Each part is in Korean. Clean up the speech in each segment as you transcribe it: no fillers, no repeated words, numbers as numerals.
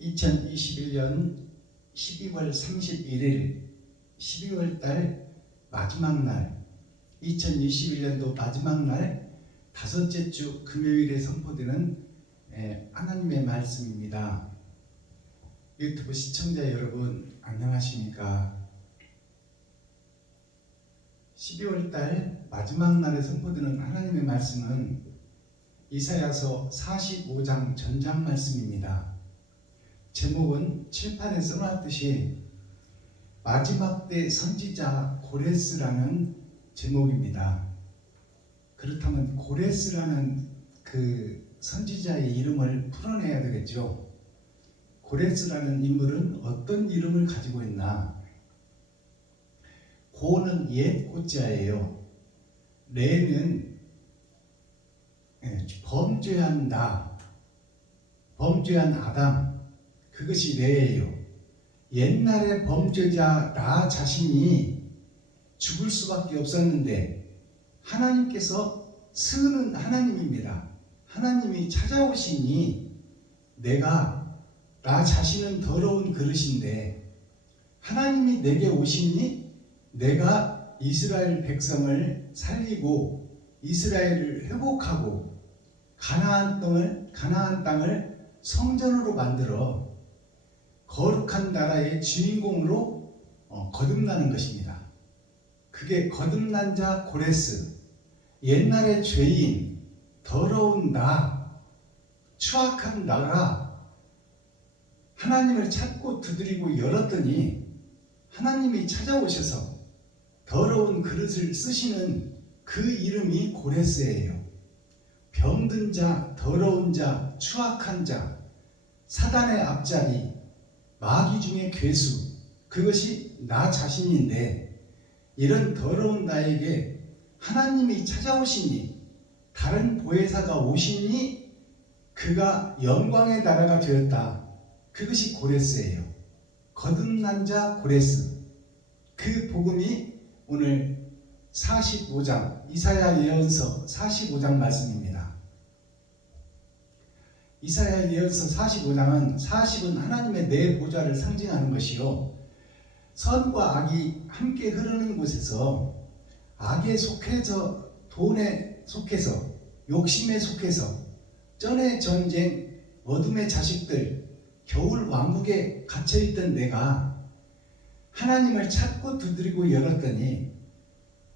2021년 12월 31일 12월 달 마지막 날, 2021년도 마지막 날 다섯째 주 금요일에 선포되는 하나님의 말씀입니다. 유튜브 시청자 여러분 안녕하십니까? 12월 달 마지막 날에 선포되는 하나님의 말씀은 이사야서 45장 전장 말씀입니다. 제목은 칠판에 써놨듯이 마지막 때 선지자 고레스라는 제목입니다. 그렇다면 고레스라는 그 선지자의 이름을 풀어내야 되겠죠. 고레스라는 인물은 어떤 이름을 가지고 있나? 고는 옛 고자예요. 레는 범죄한 나, 범죄한 아담, 그것이 레예요. 옛날에 범죄자 나 자신이 죽을 수밖에 없었는데 하나님께서 쓰는 하나님입니다. 하나님이 찾아오시니 내가 나 자신은 더러운 그릇인데 하나님이 내게 오시니 내가 이스라엘 백성을 살리고 이스라엘을 회복하고 가나안 땅을 성전으로 만들어 거룩한 나라의 주인공으로 거듭나는 것입니다. 그게 거듭난 자 고레스, 옛날의 죄인, 더러운 나, 추악한 나가 하나님을 찾고 두드리고 열었더니 하나님이 찾아오셔서 더러운 그릇을 쓰시는 그 이름이 고레스예요. 병든 자, 더러운 자, 추악한 자, 사단의 앞자리, 마귀 중에 괴수, 그것이 나 자신인데 이런 더러운 나에게 하나님이 찾아오시니 다른 보혜사가 오시니 그가 영광의 나라가 되었다. 그것이 고레스예요. 거듭난 자 고레스. 그 복음이 오늘 45장 이사야 예언서 45장 말씀입니다. 이사야 예언서 45장은 40은 하나님의 네 보좌를 상징하는 것이요, 선과 악이 함께 흐르는 곳에서 악에 속해서, 돈에 속해서, 욕심에 속해서, 쩐의 전쟁, 어둠의 자식들, 겨울 왕국에 갇혀있던 내가 하나님을 찾고 두드리고 열었더니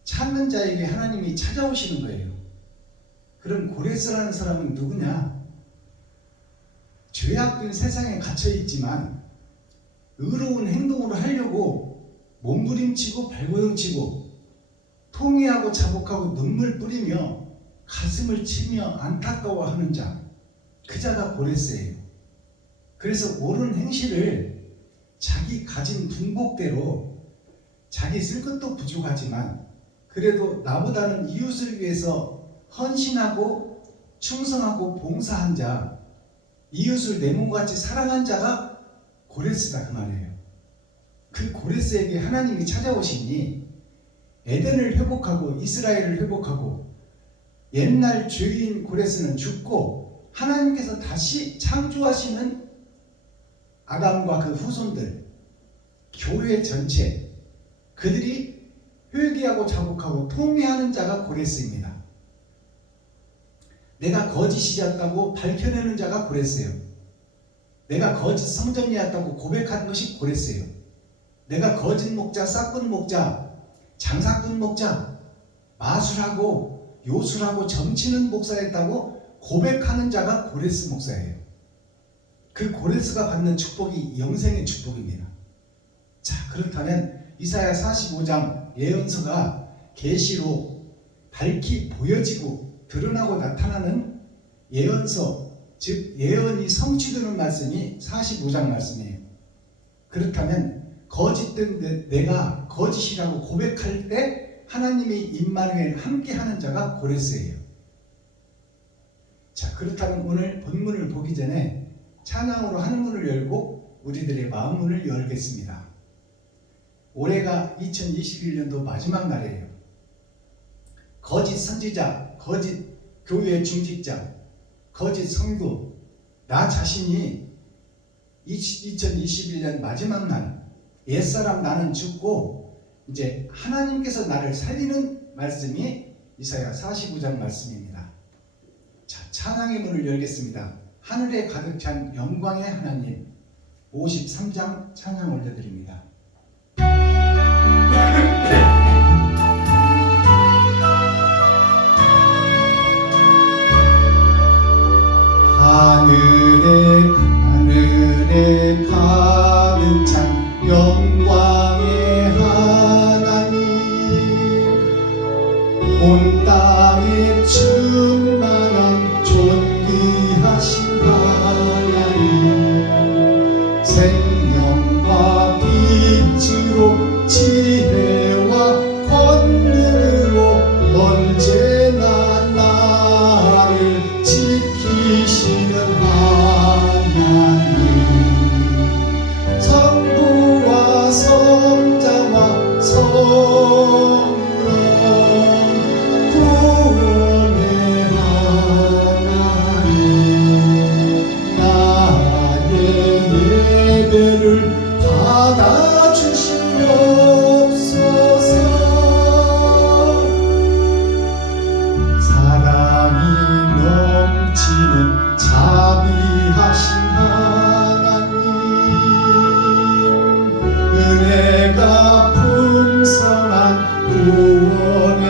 찾는 자에게 하나님이 찾아오시는 거예요. 그럼 고레스라는 사람은 누구냐? 죄악된 세상에 갇혀있지만 의로운 행동으로 하려고 몸부림치고 발버둥치고 통회하고 자복하고 눈물 뿌리며 가슴을 치며 안타까워하는 자, 그 자가 고레스예요. 그래서 옳은 행실을 자기 가진 분복대로, 자기 쓸 것도 부족하지만 그래도 나보다는 이웃을 위해서 헌신하고 충성하고 봉사한 자, 이웃을 내 몸같이 사랑한 자가 고레스다 그 말이에요. 그 고레스에게 하나님이 찾아오시니 에덴을 회복하고 이스라엘을 회복하고 옛날 죄인 고레스는 죽고 하나님께서 다시 창조하시는 아담과 그 후손들, 교회 전체, 그들이 회개하고 자복하고 통회하는 자가 고레스입니다. 내가 거짓이었다고 밝혀내는 자가 고레스예요. 내가 거짓 성전이었다고 고백하는 것이 고레스예요. 내가 거짓 목자, 싹군 목자, 장사꾼 목자, 마술하고 요술하고 점치는 목사였다고 고백하는 자가 고레스 목사예요. 그 고레스가 받는 축복이 영생의 축복입니다. 자, 그렇다면 이사야 45장 예언서가 계시로 밝히 보여지고 드러나고 나타나는 예언서, 즉 예언이 성취되는 말씀이 45장 말씀이에요. 그렇다면 거짓된 내가 거짓이라고 고백할 때 하나님이 임마누엘 함께하는 자가 고레스예요. 자, 그렇다면 오늘 본문을 보기 전에 찬양으로 하늘문을 열고 우리들의 마음문을 열겠습니다. 올해가 2021년도 마지막 날이에요. 거짓 선지자, 거짓 교회 중직자, 거짓 성도, 나 자신이 2021년 마지막 날 옛사람 나는 죽고 이제 하나님께서 나를 살리는 말씀이 이사야 49장 말씀입니다. 자, 찬양의 문을 열겠습니다. 하늘에 가득 찬 영광의 하나님 53장 찬양 올려드립니다. 하늘에 가득 찬 영광의 하나님 온 땅에 충만한 존귀하신 하나님 생명과 빛으로 지혜와 권능으로 언제나 나를 지키시는 하나님 성부와 성자와 성령 구원의 하나님 나의 예배를 받아주시옵소서. 사랑이 넘치는 자비하신 하나님 은혜가 풍성한 구원의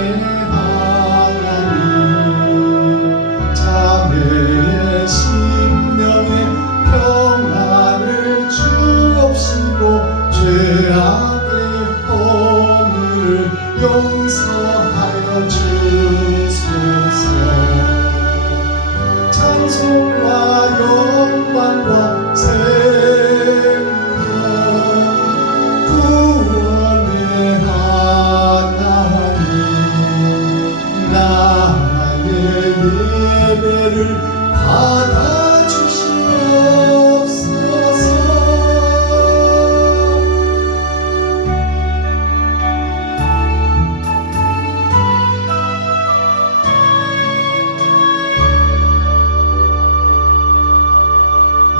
하나님 자매의 심령에 평안을 주옵시고 죄악의 허물을 용서하여 주소서. 찬송과 영광과 생명 구원의 하나님 나의 예배를 받아주시옵소서.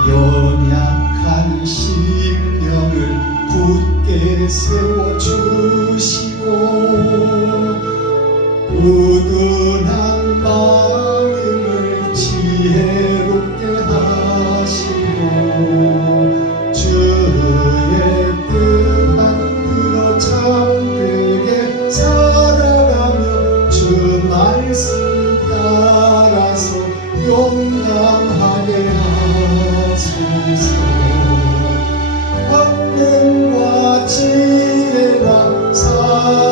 연약한 심령을 굳게 세워주시고 우둔한 마음을 지혜롭게 하시고 주의 뜻만 들어 참되게 살아가며 주 말씀 따라서 용감하게 하소서. 권능과 지혜와 사랑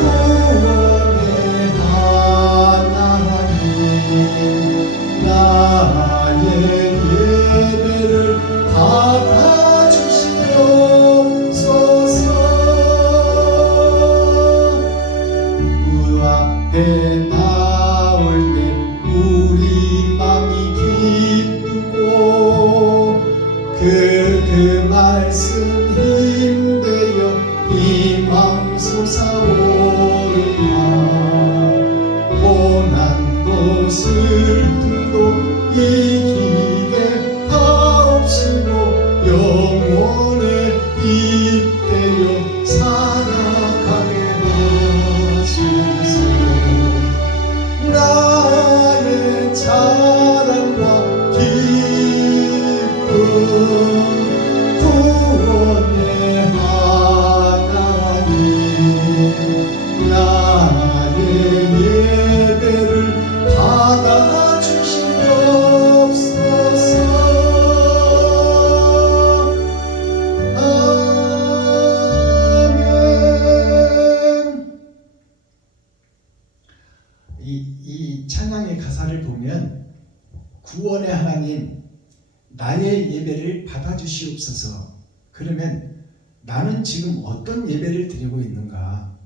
구원의 하나님 나의 예배를 받아주시옵소서. 그 앞에 나올 때 우리 맘이 기쁘고 그 말씀 힘되어 희망 솟아오르나 고난도 슬픔도 이기게 하옵시고 영원에 잇대어 살아가게 하소서. 나의 자랑과 기쁨 구원의 하나님 나의 예배를 받아주시옵소서. 아멘. 이 찬양의 가사를 보면 구원의 하나님 나의 예배를 받아주시옵소서. 그러면 나는 지금 어떤 예배를 드리고 있는가?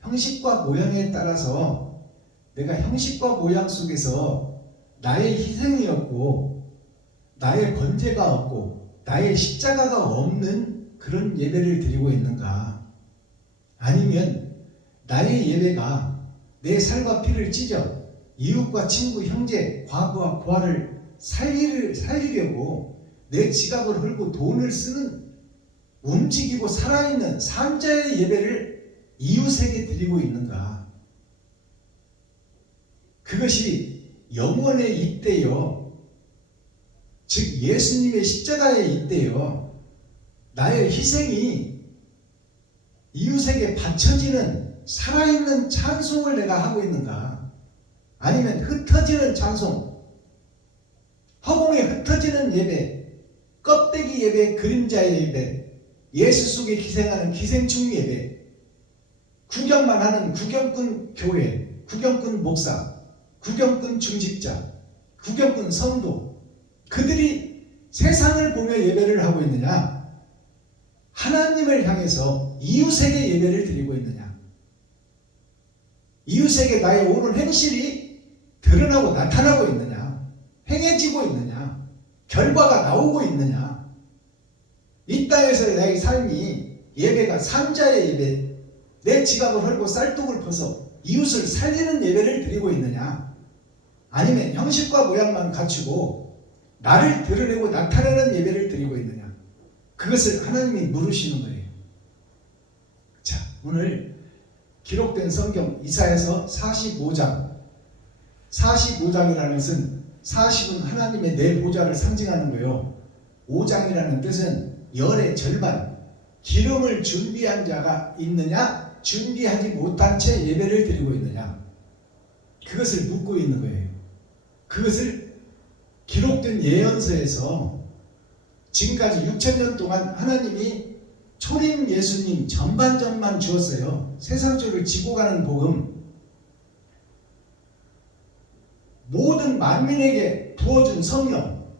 형식과 모양에 따라서 내가 형식과 모양 속에서 나의 희생이었고 나의 번제가 없고 나의 십자가가 없는 그런 예배를 드리고 있는가? 아니면 나의 예배가 내 살과 피를 찢어 이웃과 친구, 형제, 과부와 고아를 살리려고 내 지갑을 헐고 돈을 쓰는, 움직이고 살아있는 산자의 예배를 이웃에게 드리고 있는가? 그것이 영원의 이때요, 즉 예수님의 십자가의 이때요, 나의 희생이 이웃에게 바쳐지는 살아있는 찬송을 내가 하고 있는가? 아니면 흩어지는 찬송, 허공에 흩어지는 예배, 껍데기 예배, 그림자의 예배, 예수 속에 기생하는 기생충 예배, 구경만 하는 구경꾼 교회, 구경꾼 목사, 구경꾼 중직자, 구경꾼 성도, 그들이 세상을 보며 예배를 하고 있느냐? 하나님을 향해서 이웃에게 예배를 드리고 있느냐? 이웃에게 나의 옳은 행실이 드러나고 나타나고 있느냐? 행해지고 있느냐? 결과가 나오고 있느냐? 이 땅에서의 나의 삶이 예배가 산자의 예배, 내 지갑을 헐고 쌀독을 퍼서 이웃을 살리는 예배를 드리고 있느냐? 아니면 형식과 모양만 갖추고 나를 드러내고 나타내는 예배를 드리고 있느냐? 그것을 하나님이 물으시는 거예요. 자, 오늘 기록된 성경 이사야서 45장, 45장이라는 것은 40은 하나님의 내 보좌를 상징하는 거예요. 5장이라는 뜻은 열의 절반, 기름을 준비한 자가 있느냐, 준비하지 못한 채 예배를 드리고 있느냐, 그것을 묻고 있는 거예요. 그것을 기록된 예언서에서 지금까지 6,000년 동안 하나님이 초림 예수님 전반전만 주었어요. 세상적으로 지고 가는 복음, 모든 만민에게 부어준 성령,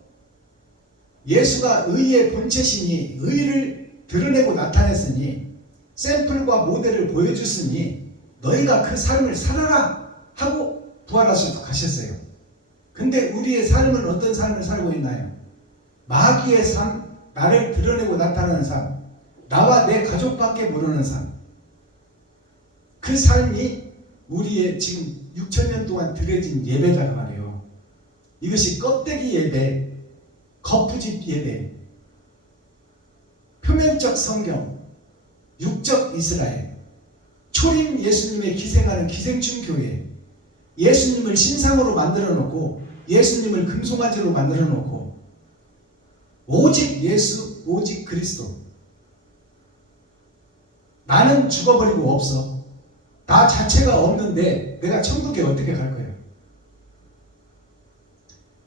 예수가 의의 본체시니 의를 드러내고 나타냈으니 샘플과 모델을 보여줬으니 너희가 그 삶을 살아라 하고 부활하셔서 가셨어요. 근데 우리의 삶은 어떤 삶을 살고 있나요? 마귀의 삶, 나를 드러내고 나타나는 삶, 나와 내 가족밖에 모르는 삶, 그 삶이 우리의 지금 6,000년 동안 드려진 예배다 말이에요. 이것이 껍데기 예배, 거푸집 예배, 표면적 성경, 육적 이스라엘, 초림 예수님의 기생하는 기생충 교회, 예수님을 신상으로 만들어 놓고 예수님을 금송아지로 만들어 놓고 오직 예수, 오직 그리스도, 나는 죽어버리고 없어, 나 자체가 없는데 내가 천국에 어떻게 갈 거예요?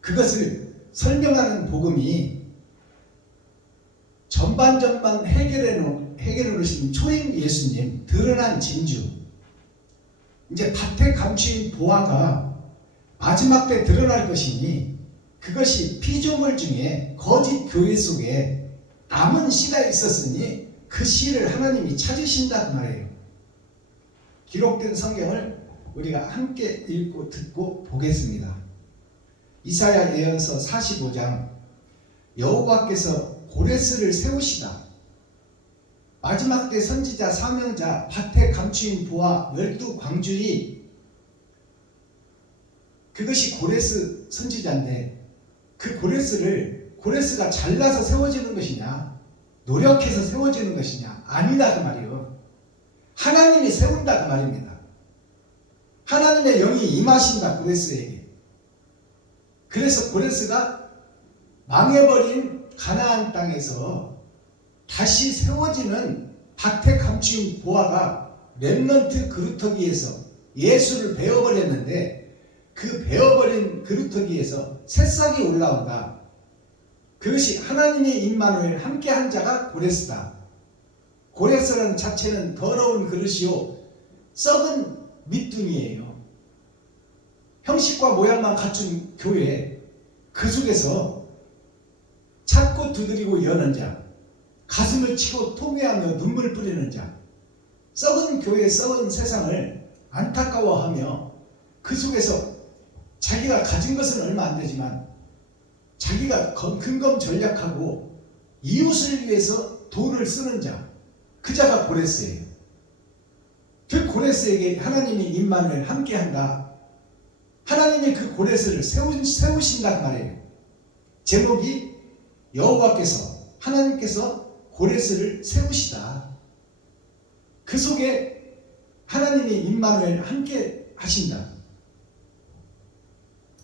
그것을 설명하는 복음이 전반전만 해결해 놓으신 초임 예수님, 드러난 진주, 이제 밭에 감추인 보화가 마지막 때 드러날 것이니 그것이 피조물 중에 거짓 교회 속에 남은 씨가 있었으니 그 씨를 하나님이 찾으신다는 말이에요. 기록된 성경을 우리가 함께 읽고 듣고 보겠습니다. 이사야 예언서 45장, 여호와께서 고레스를 세우시다. 마지막 때 선지자, 사명자, 밭에 감추인 부하, 12광주리, 그것이 고레스 선지자인데 그 고레스가 잘나서 세워지는 것이냐, 노력해서 세워지는 것이냐? 아니다 그 말이요. 하나님이 세운다 그 말입니다. 하나님의 영이 임하신다 고레스에게. 그래서 고레스가 망해버린 가나안 땅에서 다시 세워지는 밭에 감추인 보화가 렘넌트 그루터기에서 예수를 베어버렸는데 그 베어버린 그루터기에서 새싹이 올라온다. 그것이 하나님의 임마누엘 함께한 자가 고레스다. 고레스라는 자체는 더러운 그릇이요 썩은 밑둥이에요. 형식과 모양만 갖춘 교회, 그 속에서 찾고 두드리고 여는 자, 가슴을 치고 토미하며 눈물 뿌리는 자, 썩은 교회, 썩은 세상을 안타까워하며 그 속에서 자기가 가진 것은 얼마 안 되지만 자기가 근검 전략하고 이웃을 위해서 돈을 쓰는 자, 그 자가 고레스예요. 그 고레스에게 하나님이 임마누엘 함께한다. 하나님이 그 고레스를 세우신단 말이에요. 제목이 여호와께서 하나님께서 고레스를 세우시다. 그 속에 하나님이 임마누엘 함께 하신다.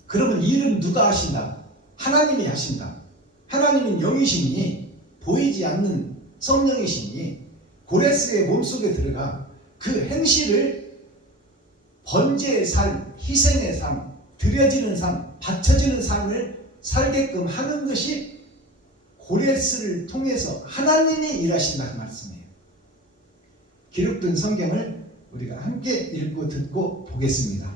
그러면 이 일은 누가 하신다? 하나님이 하신다. 하나님은 영이시니 보이지 않는 성령이시니 고레스의 몸속에 들어가 그 행실을 번제의 삶, 희생의 삶, 드려지는 삶, 바쳐지는 삶을 살게끔 하는 것이 고레스를 통해서 하나님이 일하신다는 말씀이에요. 기록된 성경을 우리가 함께 읽고 듣고 보겠습니다.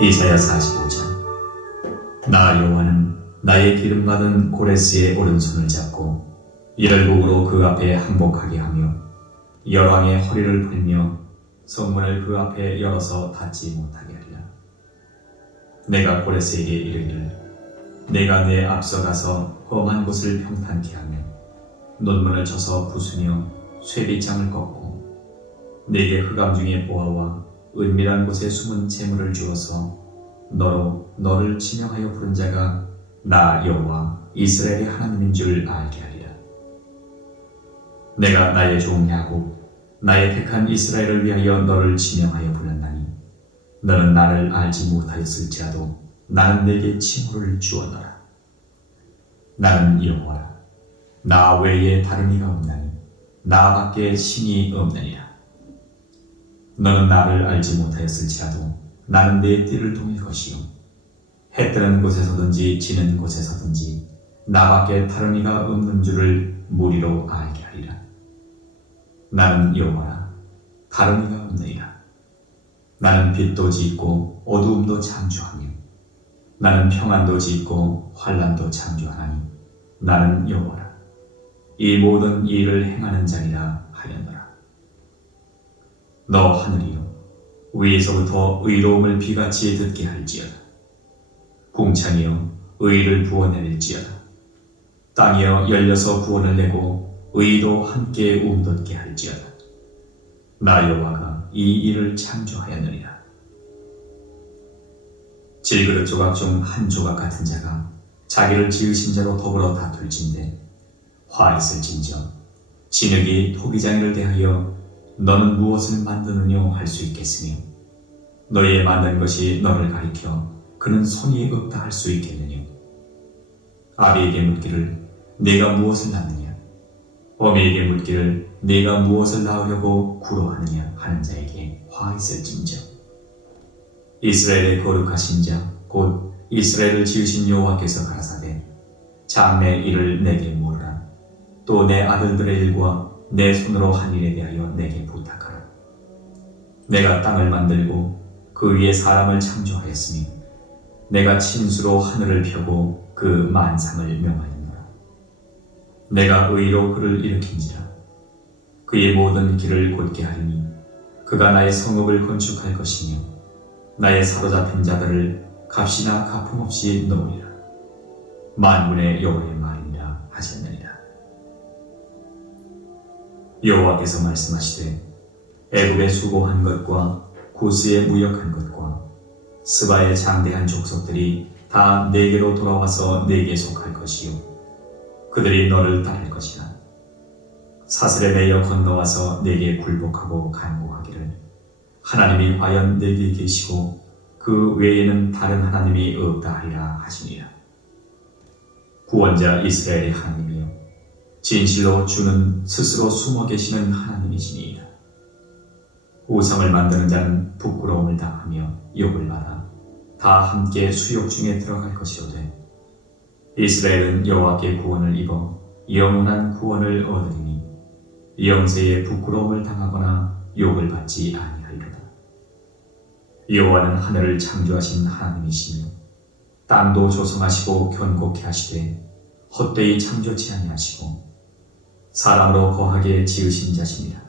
이사야 45장. 나 여호와는 나의 기름 받은 고레스의 오른손을 잡고 열복으로 그 앞에 항복하게 하며 열왕의 허리를 풀며 성문을 그 앞에 열어서 닫지 못하게 하리라. 내가 고레스에게 이르기를 내가 내 앞서가서 험한 곳을 평탄케 하며 논문을 쳐서 부수며 쇠빗장을 꺾고 내게 흑암 중에 보아와 은밀한 곳에 숨은 재물을 주어서 너로 너를 지명하여 부른 자가 나 여호와 이스라엘의 하나님인 줄 알게 하리라. 내가 나의 종 야곱 나의 택한 이스라엘을 위하여 너를 지명하여 불렀나니 너는 나를 알지 못하였을지라도 나는 내게 칭호를 주었노라. 나는 여호와라. 나 외에 다른 이가 없나니 나밖에 신이 없느니라. 너는 나를 알지 못하였을지라도 나는 내 띠를 동일 것이요 해 뜨는 곳에서든지 지는 곳에서든지 나밖에 다른 이가 없는 줄을 무리로 알게 하리라. 나는 여호와라. 다른 이가 없느니라. 나는 빛도 짓고 어두움도 창조하며 나는 평안도 짓고 환난도 창조하나니 나는 여호와라. 이 모든 일을 행하는 자니라 하였노라. 너 하늘이여 위에서부터 의로움을 비같이 듣게 할지어다. 궁창이여 의를 부어내릴지어다. 땅이여 열려서 구원을 내고 의도 함께 움돋게 할지어다. 나 여호와가 이 일을 창조하였느니라. 질그릇 조각 중 한 조각 같은 자가 자기를 지으신 자로 더불어 다툴진대 화 있을진저 진흙이 토기장이를 대하여 너는 무엇을 만드느뇨 할 수 있겠으며 너의 만든 것이 너를 가리켜 그는 손이 없다 할 수 있겠느냐. 아비에게 묻기를 네가 무엇을 낳느냐 어미에게 묻기를 네가 무엇을 낳으려고 구로하느냐 하는 자에게 화 있을진저 이스라엘의 거룩하신 자 곧 이스라엘을 지으신 여호와께서 가라사대 장래 일을 내게 물으라. 또 내 아들들의 일과 내 손으로 한 일에 대하여 내게 부탁하라. 내가 땅을 만들고 그 위에 사람을 창조하였으며 내가 친수로 하늘을 펴고 그 만상을 명하였노라. 내가 의로 그를 일으킨지라. 그의 모든 길을 곧게 하리니 그가 나의 성읍을 건축할 것이며 나의 사로잡힌 자들을 값이나 가품 없이 놓으리라. 만군의 여호와의 말이니라 하셨느니라. 여호와께서 말씀하시되 애굽에 수고한 것과 구스에 무역한 것과 스바의 장대한 족속들이 다 내게로 돌아와서 내게 속할 것이요 그들이 너를 따를 것이라. 사슬에 매여 건너와서 내게 굴복하고 간구하기를 하나님이 과연 내게 계시고 그 외에는 다른 하나님이 없다 하리라 하시니라. 구원자 이스라엘의 하나님이여 진실로 주는 스스로 숨어 계시는 하나님이시니이다. 우상을 만드는 자는 부끄러움을 당하며 욕을 받아 다 함께 수욕 중에 들어갈 것이로되 이스라엘은 여호와께 구원을 입어 영원한 구원을 얻으리니 영세에 부끄러움을 당하거나 욕을 받지 아니하리로다. 여호와는 하늘을 창조하신 하나님이시며 땅도 조성하시고 견고케 하시되 헛되이 창조치 아니하시고 사람으로 거하게 지으신 자시니라.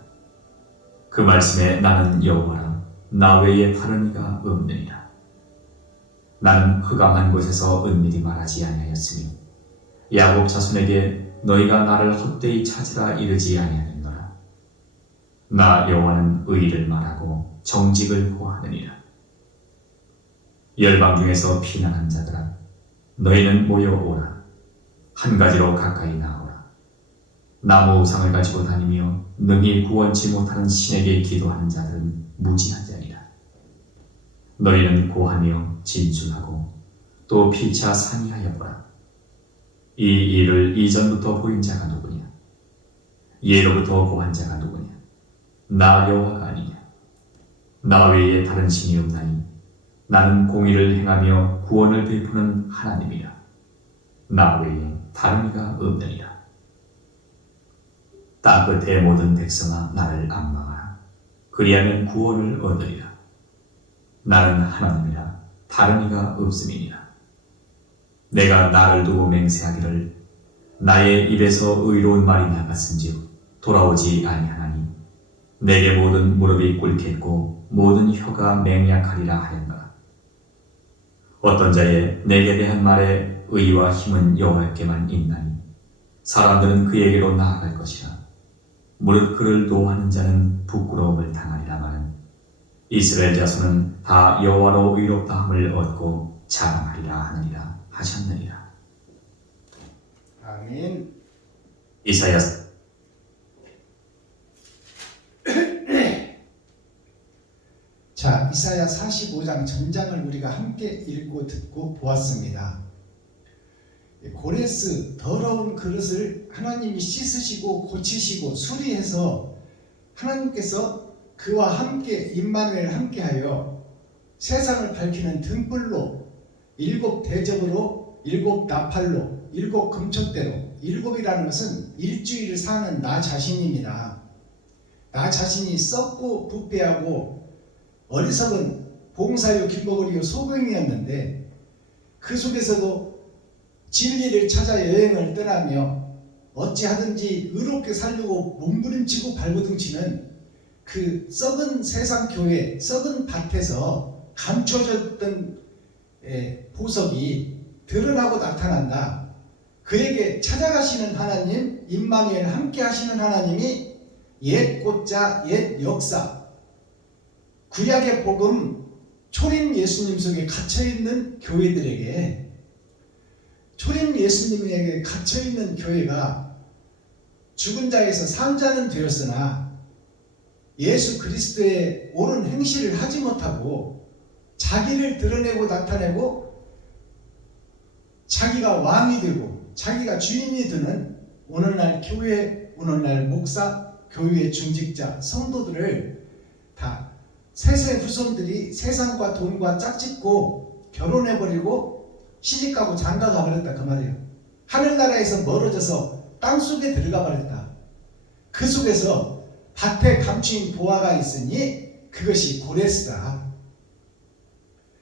그 말씀에 나는 여호와라. 나 외에 다른 이가 없느니라. 나는 흑암한 곳에서 은밀히 말하지 아니하였으며 야곱 자손에게 너희가 나를 헛되이 찾으라 이르지 아니하였노라. 나 여호와는 의를 말하고 정직을 호하느니라. 열방 중에서 피난한 자들아 너희는 모여오라. 한 가지로 가까이 나오라. 나무 우상을 가지고 다니며 능히 구원치 못하는 신에게 기도하는 자들은 무지한 자니라. 너희는 고하며 진술하고 또 피차 상의하여 보라. 이 일을 이전부터 보인 자가 누구냐? 예로부터 고한 자가 누구냐? 나 여호와가 아니냐? 나 외에 다른 신이 없나니 나는 공의를 행하며 구원을 베푸는 하나님이라. 나 외에 다른 이가 없느니라. 땅끝의 모든 백성아 나를 앙망하라. 그리하면 구원을 얻으리라. 나는 하나님이라 다른 이가 없음이니라. 내가 나를 두고 맹세하기를 나의 입에서 의로운 말이 나갔은즉 돌아오지 아니하나니 내게 모든 무릎이 꿇겠고 모든 혀가 맹약하리라 하였노라. 어떤 자의 내게 대한 말에 의와 힘은 여호와께만 있나니 사람들은 그에게로 나아갈 것이라. 무릇 그를 노하는 자는 부끄러움을 당하리라마는 이스라엘 자손은 다 여호와로 의롭다함을 얻고 자랑하리라 하느니라 하셨느니라. 아멘. 이사야 자, 이사야 45장 전장을 우리가 함께 읽고 듣고 보았습니다. 고레스 더러운 그릇을 하나님이 씻으시고 고치시고 수리해서 하나님께서 그와 함께 임마누엘 함께하여 세상을 밝히는 등불로 7 대접으로 7 나팔로 7 금촛대로 7이라는 것은 일주일을 사는 나 자신입니다. 나 자신이 썩고 부패하고 어리석은 봉사요 길먹으리요 소경이었는데 그 속에서도 진리를 찾아 여행을 떠나며 어찌하든지 의롭게 살려고 몸부림치고 발버둥치는 그 썩은 세상 교회, 썩은 밭에서 감춰졌던 보석이 드러나고 나타난다. 그에게 찾아가시는 하나님, 임마누엘 함께 하시는 하나님이 옛 꽃자, 옛 역사, 구약의 복음, 초림 예수님 속에 갇혀있는 교회들에게, 초림 예수님에게 갇혀있는 교회가 죽은 자에서 산 자는 되었으나 예수 그리스도의 옳은 행실을 하지 못하고 자기를 드러내고 나타내고 자기가 왕이 되고 자기가 주인이 되는 오늘날 교회, 오늘날 목사, 교회의 중직자, 성도들을 다 셋의 후손들이 세상과 돈과 짝짓고 결혼해버리고 시집가고 장가가 버렸다 그 말이에요. 하늘나라에서 멀어져서 땅속에 들어가 버렸다. 그 속에서 밭에 감추인 보화가 있으니 그것이 고레스다.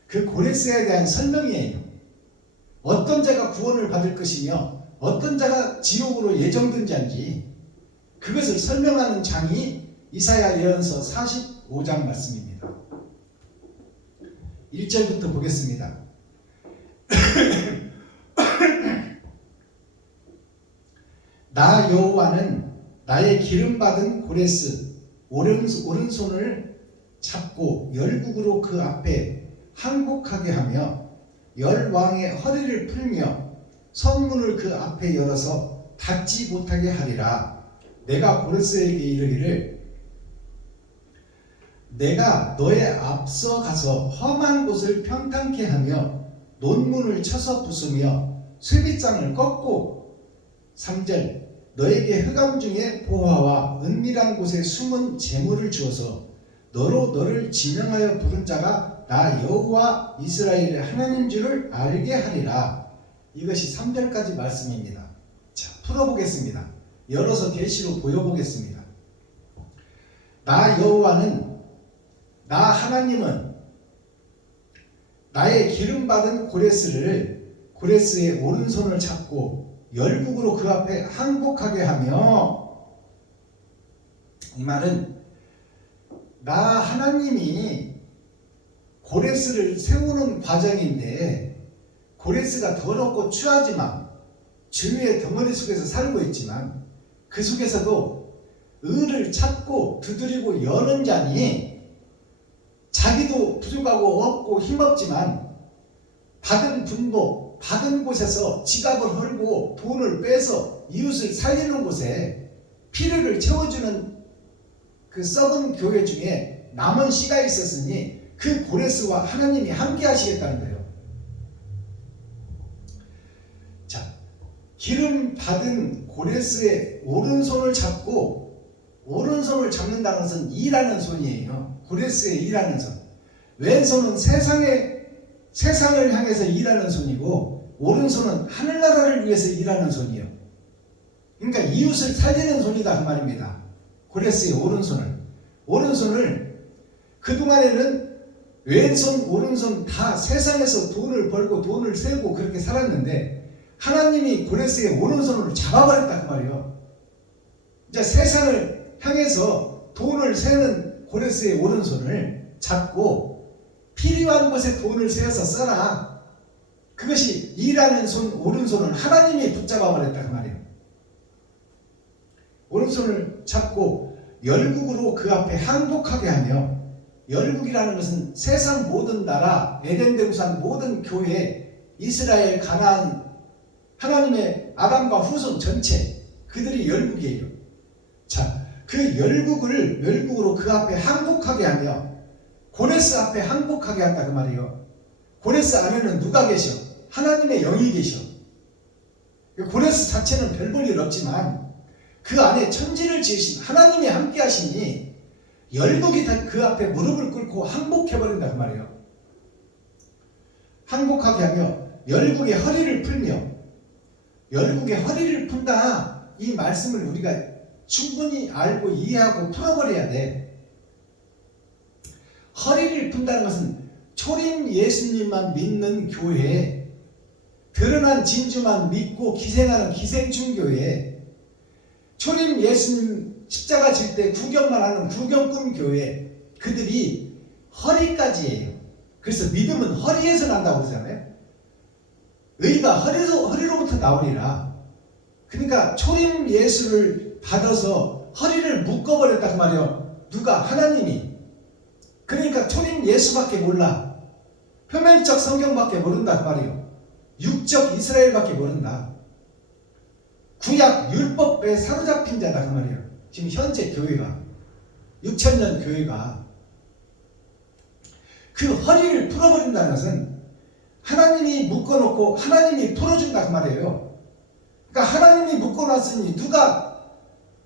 그 고레스에 대한 설명이에요. 어떤 자가 구원을 받을 것이며 어떤 자가 지옥으로 예정된 자인지 그것을 설명하는 장이 이사야 예언서 45장 말씀입니다. 1절부터 보겠습니다. 나 여호와는 나의 기름받은 고레스 오른손을 잡고 열국으로 그 앞에 항복하게 하며 열왕의 허리를 풀며 성문을 그 앞에 열어서 닫지 못하게 하리라. 내가 고레스에게 이르기를 내가 너의 앞서 가서 험한 곳을 평탄케 하며 논문을 쳐서 부수며 쇠빗장을 꺾고 3절 너에게 흑암 중에 보화와 은밀한 곳에 숨은 재물을 주어서 너로 너를 지명하여 부른 자가 나 여호와 이스라엘의 하나님 줄을 알게 하리라. 이것이 3절까지 말씀입니다. 자, 풀어보겠습니다. 열어서 계시로 보여보겠습니다. 나 여호와는, 나 하나님은 나의 기름받은 고레스의 오른손을 잡고 열국으로 그 앞에 항복하게 하며, 이 말은 나 하나님이 고레스를 세우는 과정인데, 고레스가 더럽고 추하지만 죄의 덩어리 속에서 살고 있지만 그 속에서도 의를 찾고 두드리고 여는 자니 자기도 부족하고 없고 힘없지만 받은 분복, 받은 곳에서 지갑을 헐고 돈을 빼서 이웃을 살리는 곳에 필요를 채워주는 그 썩은 교회 중에 남은 씨가 있었으니 그 고레스와 하나님이 함께 하시겠다는 거예요. 자, 기름 받은 고레스의 오른손을 잡고, 오른손을 잡는다는 것은 일하는 손이에요. 고레스의 일하는 손. 왼손은 세상을 향해서 일하는 손이고, 오른손은 하늘나라를 위해서 일하는 손이에요. 그러니까 이웃을 살리는 손이다 그 말입니다. 고레스의 오른손을 그동안에는 왼손 오른손 다 세상에서 돈을 벌고 돈을 세고 그렇게 살았는데, 하나님이 고레스의 오른손을 잡아버렸다 그 말이에요. 이제 세상을 향해서 돈을 세는 고레스의 오른손을 잡고 필요한 곳에 돈을 세어서 써라. 그것이 일하는 손 오른손을 하나님이 붙잡아 버렸다 그 말이에요. 오른손을 잡고 열국으로 그 앞에 항복하게 하며, 열국이라는 것은 세상 모든 나라, 에덴 우산 모든 교회, 이스라엘, 가나안, 하나님의 아담과 후손 전체, 그들이 열국이에요. 자, 그 열국으로 그 앞에 항복하게 하며, 고레스 앞에 항복하게 한다 그 말이에요. 고레스 안에는 누가 계셔? 하나님의 영이 계셔. 고레스 자체는 별 볼 일 없지만 그 안에 천지를 지으신 하나님이 함께 하시니 열국이 다 그 앞에 무릎을 꿇고 항복해버린다 그 말이에요. 항복하게 하며 열국의 허리를 풀며, 열국의 허리를 푼다, 이 말씀을 우리가 충분히 알고 이해하고 풀어버려야 돼. 허리를 푼다는 것은 초림 예수님만 믿는 교회, 드러난 진주만 믿고 기생하는 기생충 교회, 초림 예수님 십자가 질 때 구경만 하는 구경꾼 교회, 그들이 허리까지예요. 그래서 믿음은 허리에서 난다고 그러잖아요. 의가 허리로부터 나오리라. 그러니까 초림 예수를 받아서 허리를 묶어버렸다 그 말이에요. 누가? 하나님이. 그러니까 초림 예수밖에 몰라. 표면적 성경밖에 모른다 그 말이에요. 육적 이스라엘밖에 모른다. 구약 율법에 사로잡힌 자다 그 말이에요. 지금 현재 교회가, 6,000년 교회가. 그 허리를 풀어버린다는 것은 하나님이 묶어놓고 하나님이 풀어준다 그 말이에요. 그러니까 하나님이 묶어놨으니 누가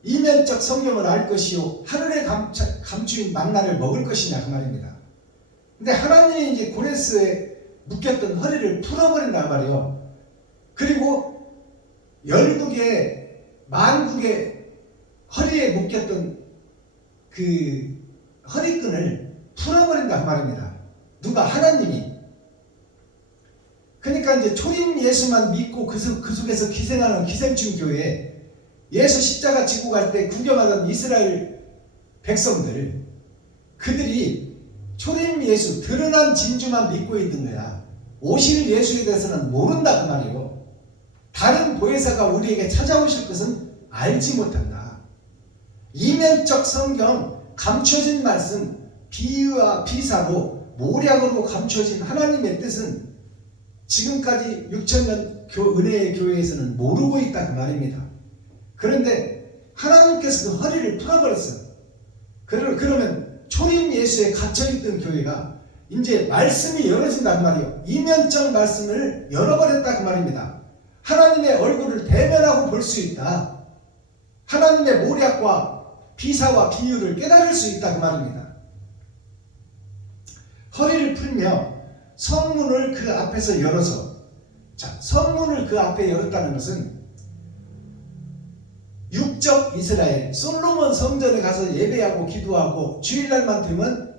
이면적 성경을 알 것이요 하늘에 감추인 만나를 먹을 것이냐 그 말입니다. 근데 하나님이 이제 고레스에 묶였던 허리를 풀어버린다 그 말이에요. 그리고 열국의 만국의 허리에 묶였던 그 허리끈을 풀어버린다 그 말입니다. 누가? 하나님이. 그러니까 이제 초림 예수만 믿고 그 속에서 기생하는 기생충 교회, 예수 십자가 지고 갈 때 구경하던 이스라엘 백성들, 그들이 초림 예수, 드러난 진주만 믿고 있는 거야. 오실 예수에 대해서는 모른다 그 말이에요. 다른 보혜사가 우리에게 찾아오실 것은 알지 못한다. 이면적 성경, 감춰진 말씀, 비유와 비사로 모략으로 감춰진 하나님의 뜻은 지금까지 6,000년 은혜의 교회에서는 모르고 있다 그 말입니다. 그런데 하나님께서 그 허리를 풀어버렸어요. 그러면 초림 예수에 갇혀있던 교회가 이제 말씀이 열어진단 말이에요. 이면적 말씀을 열어버렸다 그 말입니다. 하나님의 얼굴을 대면하고 볼 수 있다. 하나님의 모략과 비사와 비유를 깨달을 수 있다 그 말입니다. 허리를 풀며 성문을 그 앞에서 열어서, 자, 성문을 그 앞에 열었다는 것은 육적 이스라엘, 솔로몬 성전에 가서 예배하고 기도하고 주일날만 되면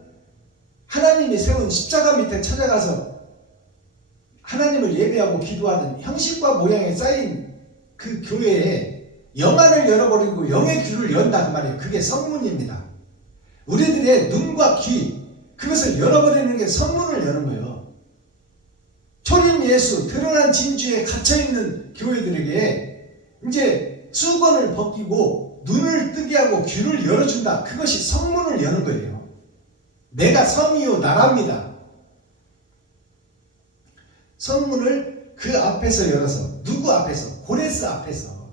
하나님이 세운 십자가 밑에 찾아가서 하나님을 예배하고 기도하던 형식과 모양에 쌓인 그 교회에 영안을 열어버리고 영의 귀를 연다 그 말이에요. 그게 성문입니다. 우리들의 눈과 귀, 그것을 열어버리는 게 성문을 여는 거예요. 초림 예수, 드러난 진주에 갇혀있는 교회들에게 이제 수건을 벗기고 눈을 뜨게 하고 귀를 열어준다. 그것이 성문을 여는 거예요. 내가 성이요 나랍니다. 성문을 그 앞에서 열어서, 누구 앞에서? 고레스 앞에서.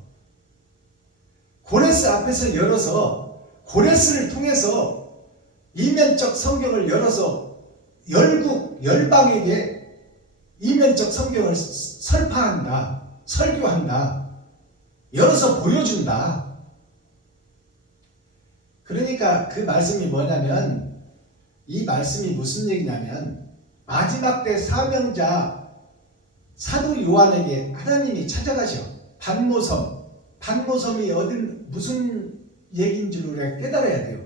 고레스 앞에서 열어서, 고레스를 통해서 이면적 성경을 열어서 열국 열방에게 이면적 성경을 설파한다, 설교한다, 열어서 보여준다. 그러니까 그 말씀이 뭐냐면, 이 말씀이 무슨 얘기냐면, 마지막 때 사명자 사도 요한에게 하나님이 찾아가셔. 반모섬이 어딘 무슨 얘기인 줄 우리가 깨달아야 돼요.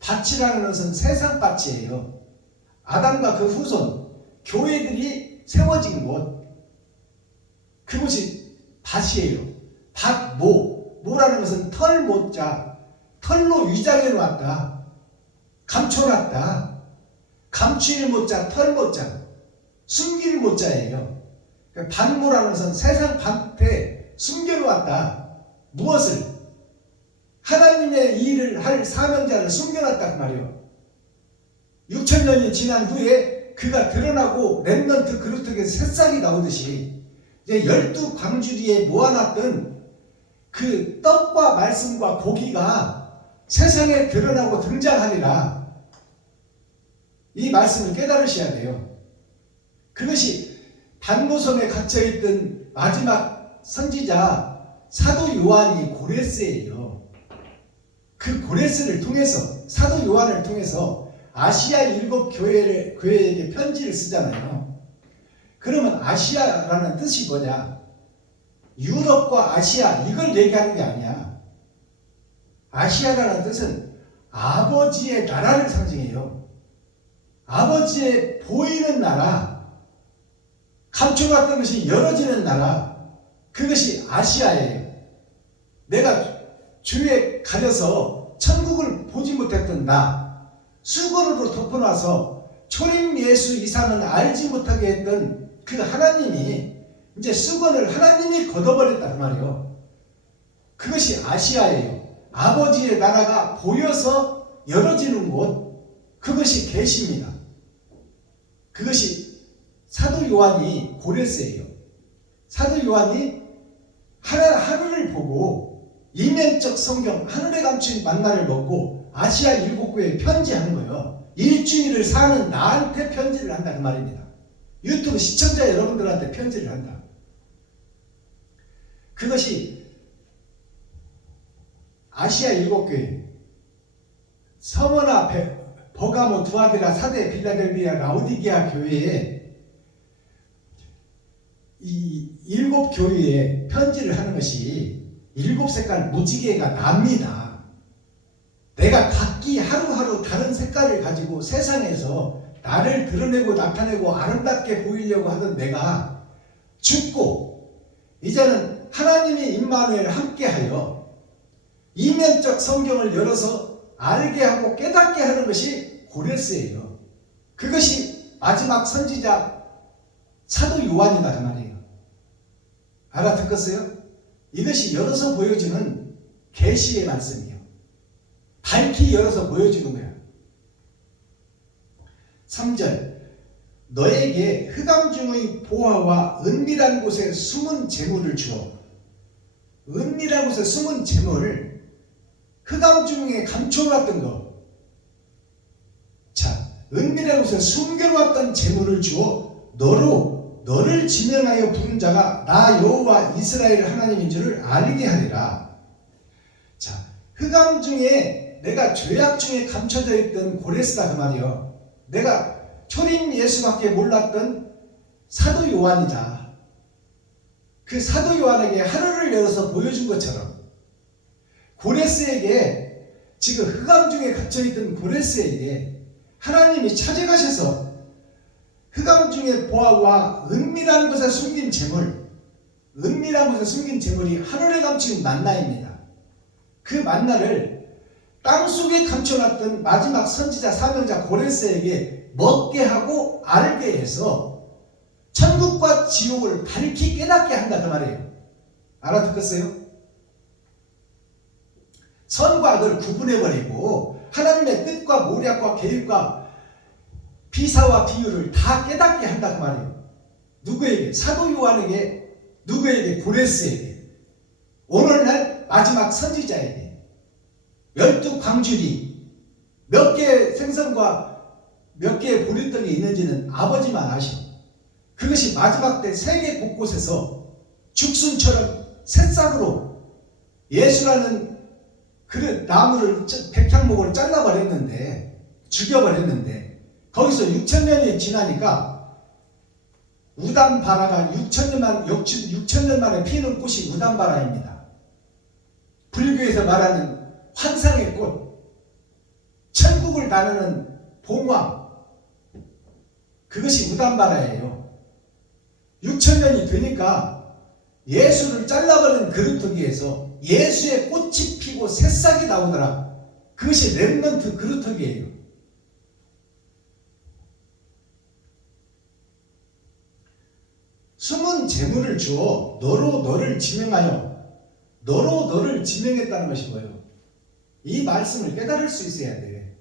밭이라는 것은 세상 밭이에요. 아담과 그 후손, 교회들이 세워진 곳, 그곳이 밭이에요. 모라는 것은 털모자, 털로 위장해 놓았다, 감춰놨다. 감추일 모자, 털모자, 숨길 모자예요. 반모라는 것은 세상 밭에 숨겨놓았다. 무엇을? 하나님의 일을 할 사명자를 숨겨놨다 그 말이에요. 6,000년이 지난 후에 그가 드러나고 렘넌트 그루트에서 새싹이 나오듯이 이제 12광주리에 모아놨던 그 떡과 말씀과 고기가 세상에 드러나고 등장하리라. 이 말씀을 깨달으셔야 돼요. 그것이 반모섬에 갇혀있던 마지막 선지자 사도 요한이 고레스예요. 그 고레스를 통해서, 사도 요한을 통해서 아시아 7 교회에게 편지를 쓰잖아요. 그러면 아시아라는 뜻이 뭐냐? 유럽과 아시아 이걸 얘기하는 게 아니야. 아시아라는 뜻은 아버지의 나라를 상징해요. 아버지의 보이는 나라, 감춰놨던 것이 열어지는 나라, 그것이 아시아예요. 내가 주에 가려서 천국을 보지 못했던 나, 수건으로 덮어놔서 초림 예수 이상은 알지 못하게 했던 그 하나님이 이제 수건을 하나님이 걷어버렸단 말이에요. 그것이 아시아예요. 아버지의 나라가 보여서 열어지는 곳, 그것이 계시입니다. 그것이 사도 요한이 고레스예요. 사도 요한이 하늘을 보고 이면적 성경, 하늘에 감춘 만나를 먹고 아시아 7 교회에 편지하는 거예요. 일주일을 사는 나한테 편지를 한다 그 말입니다. 유튜브 시청자 여러분들한테 편지를 한다. 그것이 아시아 7 교회, 서머나 버가모, 두아데라, 사데, 빌라델비아, 라오디게아 교회에 이 7 교회에 편지를 하는 것이 7 색깔 무지개가 납니다. 내가 각기 하루하루 다른 색깔을 가지고 세상에서 나를 드러내고 나타내고 아름답게 보이려고 하던 내가 죽고 이제는 하나님의 임마누엘 함께하여 이면적 성경을 열어서 알게 하고 깨닫게 하는 것이 고레스예요. 그것이 마지막 선지자 사도 요한이다 그 말이에요. 알아듣겠어요? 이것이 열어서 보여주는 계시의 말씀이에요. 밝히 열어서 보여주는 거야. 3절, 너에게 흑암 중의 보화와 은밀한 곳에 숨은 재물을 주어. 은밀한 곳에 숨은 재물을 흑암 중에 감춰놨던 거. 자, 은밀한 곳에 숨겨놨던 재물을 주어 너를 지명하여 부른 자가 나 여호와 이스라엘 하나님인 줄을 알게 하리라. 자, 흑암 중에 내가 죄악 중에 감춰져 있던 고레스다 그 말이요. 내가 초림 예수밖에 몰랐던 사도 요한이다. 그 사도 요한에게 하늘을 열어서 보여준 것처럼 고레스에게, 지금 흑암 중에 갇혀있던 고레스에게 하나님이 찾아가셔서 흑암 중에 보아와 은밀한 곳에 숨긴 재물, 은밀한 곳에 숨긴 재물이 하늘에 감춘 만나입니다. 그 만나를 땅속에 감춰놨던 마지막 선지자 사명자 고레스에게 먹게 하고 알게 해서 천국과 지옥을 밝히 깨닫게 한다 그 말이에요. 알아듣겠어요? 선과 악을 구분해버리고 하나님의 뜻과 모략과 계획과 비사와 비유를 다 깨닫게 한다 그 말이에요. 누구에게? 사도 요한에게, 누구에게? 고레스에게. 오늘날 마지막 선지자에게. 12광주리 몇 개의 생선과 몇 개의 보리떡이 있는지는 아버지만 아셔. 그것이 마지막 때 세계 곳곳에서 죽순처럼 새싹으로 예수라는 그 나무를 백향목을 잘라버렸는데, 죽여버렸는데, 거기서 6,000년이 지나니까 우담바라가 6,000년 만에 피는 꽃이 우담바라입니다. 불교에서 말하는 환상의 꽃, 천국을 나누는 봉황, 그것이 우담바라예요. 6,000년이 되니까 예수를 잘라버린 그루터기에서 예수의 꽃이 피고 새싹이 나오더라. 그것이 렘넌트 그루터기예요. 숨은 재물을 주어 너로 너를 지명하여, 너로 너를 지명했다는 것이 뭐예요? 이 말씀을 깨달을 수 있어야 돼.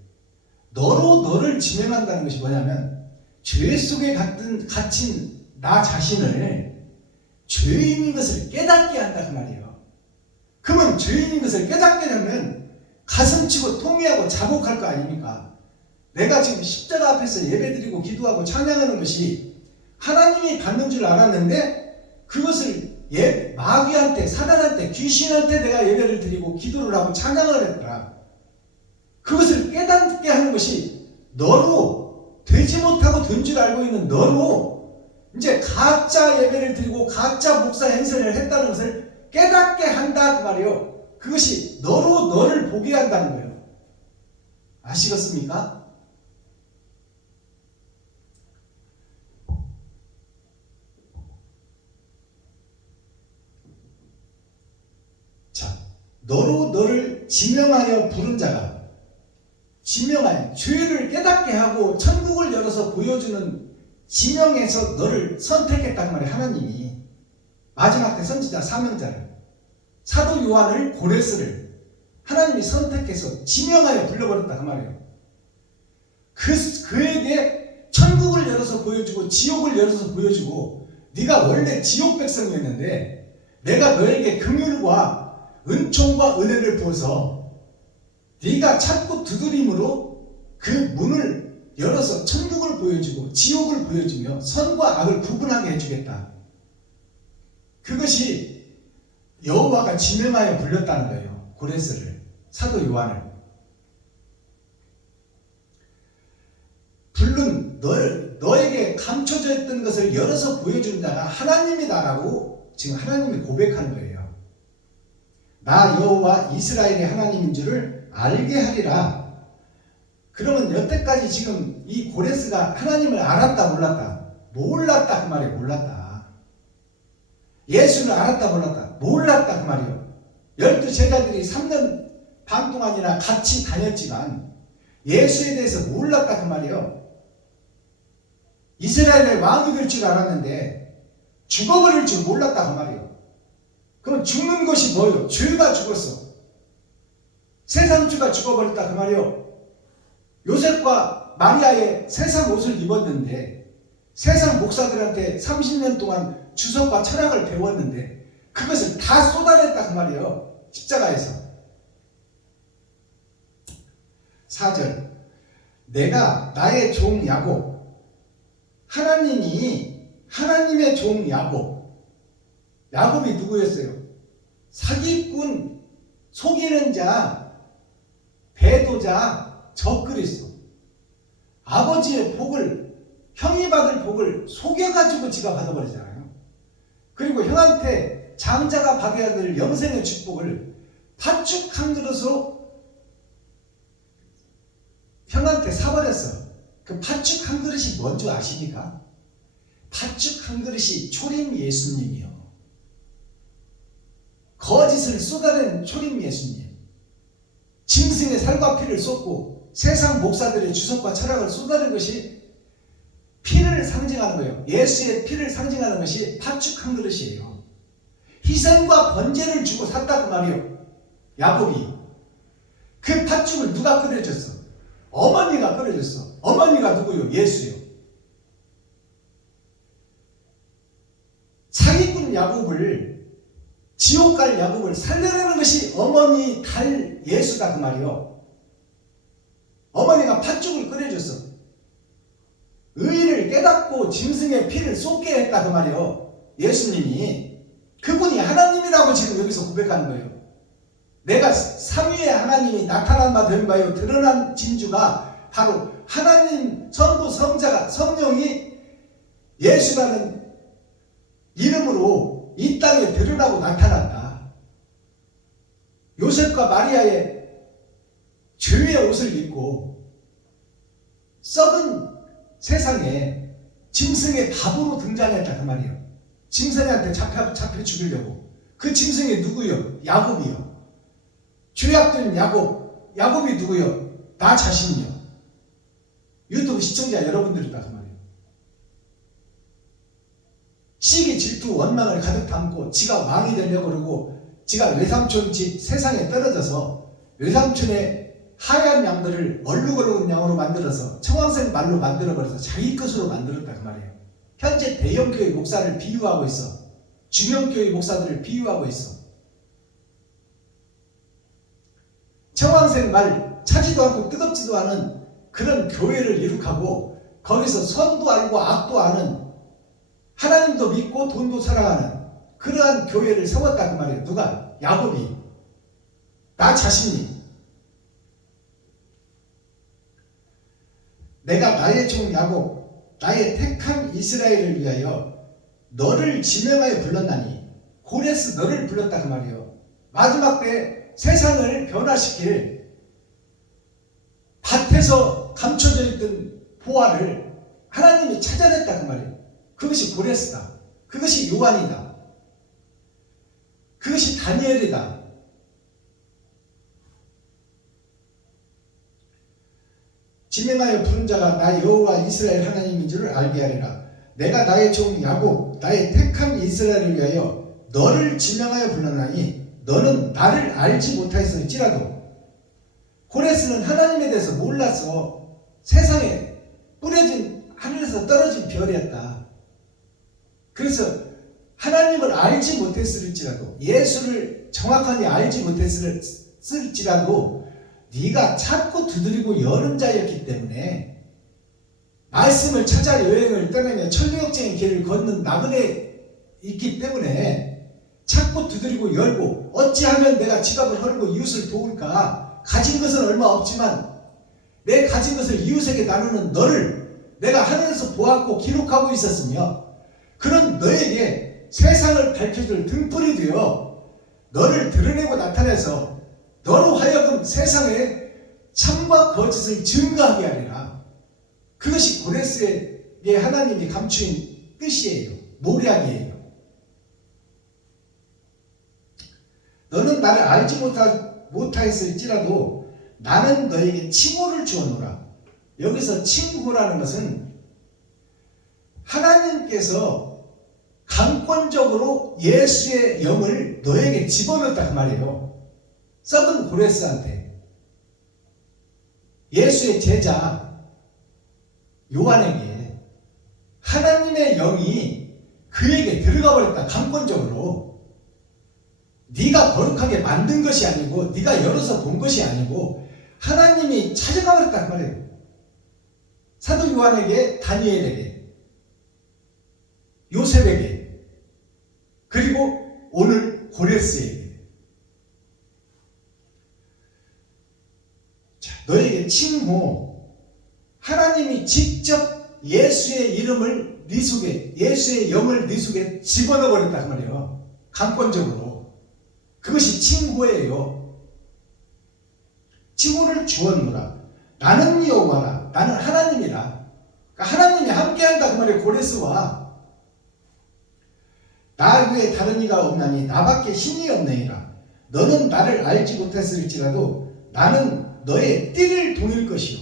너로 너를 지명한다는 것이 뭐냐면, 죄 속에 갇힌 나 자신을 죄인인 것을 깨닫게 한다 그 말이에요. 그러면 죄인인 것을 깨닫게 되면 가슴치고 통회하고 자복할 거 아닙니까? 내가 지금 십자가 앞에서 예배드리고 기도하고 찬양하는 것이 하나님이 받는 줄 알았는데, 그것을 마귀한테, 사단한테, 귀신한테 내가 예배를 드리고 기도를 하고 찬양을 했더라. 그것을 깨닫게 하는 것이 너로, 되지 못하고 된 줄 알고 있는 너로 이제 가짜 예배를 드리고 가짜 목사 행세를 했다는 것을 깨닫게 한다 그 말이요. 그것이 너로 너를 보게 한다는 거예요. 아시겠습니까? 자, 너로 너를 지명하여 부른 자가, 지명하여 죄를 깨닫게 하고 천국을 열어서 보여주는, 지명해서 너를 선택했단 말이에요. 하나님이 마지막 때 선지자 사명자를, 사도 요한을, 고레스를 하나님이 선택해서 지명하여 불러버렸다 그 말이에요. 그에게 천국을 열어서 보여주고 지옥을 열어서 보여주고, 네가 원래 지옥 백성이었는데 내가 너에게 긍휼과 은총과 은혜를 부어서 네가 찾고 두드림으로 그 문을 열어서 천국을 보여주고 지옥을 보여주며 선과 악을 구분하게 해주겠다. 그것이 여호와가 지명하여 불렸다는 거예요. 고레스를, 사도 요한을. 부른 너에게 감춰져 있던 것을 열어서 보여준 자가 하나님이다라고 지금 하나님이 고백하는 거예요. 나 여호와 이스라엘의 하나님인 줄을 알게 하리라. 그러면 여태까지 지금 이 고레스가 하나님을 알았다 몰랐다? 몰랐다 그 말이에요. 몰랐다. 예수를 알았다 몰랐다? 몰랐다 그 말이에요. 12 제자들이 3년 반 동안이나 같이 다녔지만 예수에 대해서 몰랐다 그 말이에요. 이스라엘의 왕이 될 줄 알았는데 죽어버릴 줄 몰랐다 그 말이에요. 그럼 죽는 것이 뭐예요? 죄가 죽었어. 세상주가 죽어버렸다 그 말이에요. 요셉과 마리아의 세상 옷을 입었는데, 세상 목사들한테 30년 동안 주석과 철학을 배웠는데 그것을 다 쏟아냈다 그 말이에요. 십자가에서. 4절, 내가 나의 종 야곱, 하나님이 하나님의 종 야곱, 야곱이 누구였어요? 사기꾼, 속이는 자, 배도자, 적그리스도. 아버지의 복을, 형이 받을 복을 속여가지고 지가 받아버리잖아요. 그리고 형한테 장자가 받아야 될 영생의 축복을 팥죽 한 그릇으로 형한테 사버렸어. 그 팥죽 한 그릇이 뭔지 아십니까? 팥죽 한 그릇이 초림 예수님이요. 거짓을 쏟아낸 초림 예수님. 짐승의 살과 피를 쏟고 세상 목사들의 주석과 철학을 쏟아낸 것이 피를 상징하는 거예요. 예수의 피를 상징하는 것이 팥죽 한 그릇이에요. 희생과 번제를 주고 샀다 그 말이에요. 야곱이. 그 팥죽을 누가 끓여줬어? 어머니가 끓여줬어. 어머니가 누구요? 예수요. 야곱을, 지옥 갈 야곱을 살려내는 것이 어머니 달 예수다 그 말이요. 어머니가 팥죽을 끓여줬어. 의를 깨닫고 짐승의 피를 쏟게 했다 그 말이요. 예수님이 그분이 하나님이라고 지금 여기서 고백하는 거예요. 내가 삼위의 하나님이 나타난 바 된 바요 드러난 진주가 바로 하나님 성부 성자가 성령이 예수라는 이름으로 이 땅에 드러나고 나타났다. 요셉과 마리아의 죄의 옷을 입고 썩은 세상에 짐승의 밥으로 등장했다 그 말이에요. 짐승한테 잡혀 죽이려고. 그 짐승이 누구요? 야곱이요. 죄악된 야곱이 누구요? 나 자신이요. 유튜브 시청자 여러분들이다 그 말이에요. 시기 질투 원망을 가득 담고 지가 왕이 되려고 그러고 지가 외삼촌 집 세상에 떨어져서 외삼촌의 하얀 양들을 얼룩얼룩한 양으로 만들어서 청황색 말로 만들어버려서 자기 것으로 만들었다 그 말이에요. 현재 대형교회 목사를 비유하고 있어. 중형교회 목사들을 비유하고 있어. 청황색 말 차지도 않고 뜨겁지도 않은 그런 교회를 이룩하고 거기서 선도 알고 악도 아는 하나님도 믿고 돈도 사랑하는 그러한 교회를 세웠다 그 말이에요. 누가? 야곱이. 나 자신이. 내가 나의 종 야곱, 나의 택한 이스라엘을 위하여 너를 지명하여 불렀나니. 고레스 너를 불렀다 그 말이에요. 마지막 때 세상을 변화시킬 밭에서 감춰져 있던 보화를 하나님이 찾아냈다 그 말이에요. 그것이 고레스다. 그것이 요한이다. 그것이 다니엘이다. 지명하여 부른 자가 나 여호와 이스라엘 하나님인 줄을 알게 하리라. 내가 나의 종 야곱 나의 택한 이스라엘을 위하여 너를 지명하여 불렀나니 너는 나를 알지 못하였을지라도. 고레스는 하나님에 대해서 몰라서 세상에 뿌려진 하늘에서 떨어진 별이었다. 그래서 하나님을 알지 못했을지라도, 예수를 정확하게 알지 못했을지라도 네가 찾고 두드리고 여는 자였기 때문에 말씀을 찾아 여행을 떠나며 천리역쟁의 길을 걷는 나그네 있기 때문에 찾고 두드리고 열고, 어찌하면 내가 지갑을 헐고 이웃을 도울까? 가진 것은 얼마 없지만 내 가진 것을 이웃에게 나누는 너를 내가 하늘에서 보았고 기록하고 있었으며, 그런 너에게 세상을 밝혀줄 등불이 되어 너를 드러내고 나타내서 너로 하여금 세상에 참과 거짓을 증거하게 하리라. 그것이 고레스의 하나님이 감추인 뜻이에요. 모략이에요. 너는 나를 알지 못하였을지라도 나는 너에게 칭호를 주었노라. 여기서 칭호라는 것은 하나님께서 강권적으로 예수의 영을 너에게 집어넣었다 그 말이에요. 썩은 고레스한테. 예수의 제자 요한에게 하나님의 영이 그에게 들어가 버렸다. 강권적으로. 네가 거룩하게 만든 것이 아니고 네가 열어서 본 것이 아니고 하나님이 찾아가 버렸다 그 말이에요. 사도 요한에게, 다니엘에게, 요셉에게, 그리고 오늘 고레스에게. 자, 너에게 칭호. 하나님이 직접 예수의 이름을 네 속에, 예수의 영을 네 속에 집어넣어 버렸다 그 말이에요. 강권적으로. 그것이 칭호예요. 칭호를 주었노라. 나는 여호와라. 나는 하나님이라. 그러니까 하나님이 함께한다 그 말이에요. 고레스와. 나 외에 다른 이가 없나니 나밖에 신이 없네이라. 너는 나를 알지 못했을지라도 나는 너의 띠를 동일 것이요.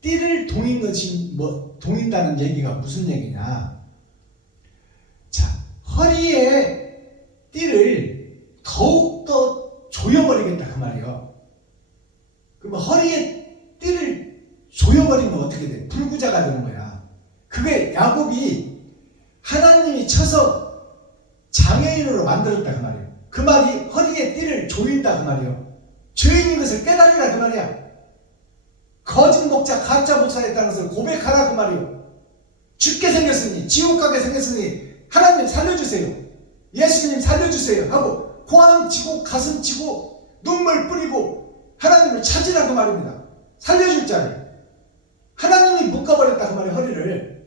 띠를 동인 것이 동인다는 얘기가 무슨 얘기냐? 자, 허리에 띠를 더욱더 조여버리겠다 그 말이에요. 그러면 허리에 띠를 조여버리면 어떻게 돼? 불구자가 되는 거야. 그게 야곱이 하나님이 쳐서 만들었다 그 말이에요. 그 말이 허리에 띠를 조인다 그 말이에요. 죄인인 것을 깨달으라 그 말이야. 거짓 목자 가짜 목사였다는 것을 고백하라 그 말이에요. 죽게 생겼으니 지옥 가게 생겼으니 하나님 살려주세요. 예수님 살려주세요 하고 고함 치고 가슴 치고 눈물 뿌리고 하나님을 찾으라 그 말입니다. 살려줄 자리. 하나님이 묶어버렸다 그 말이에요. 허리를.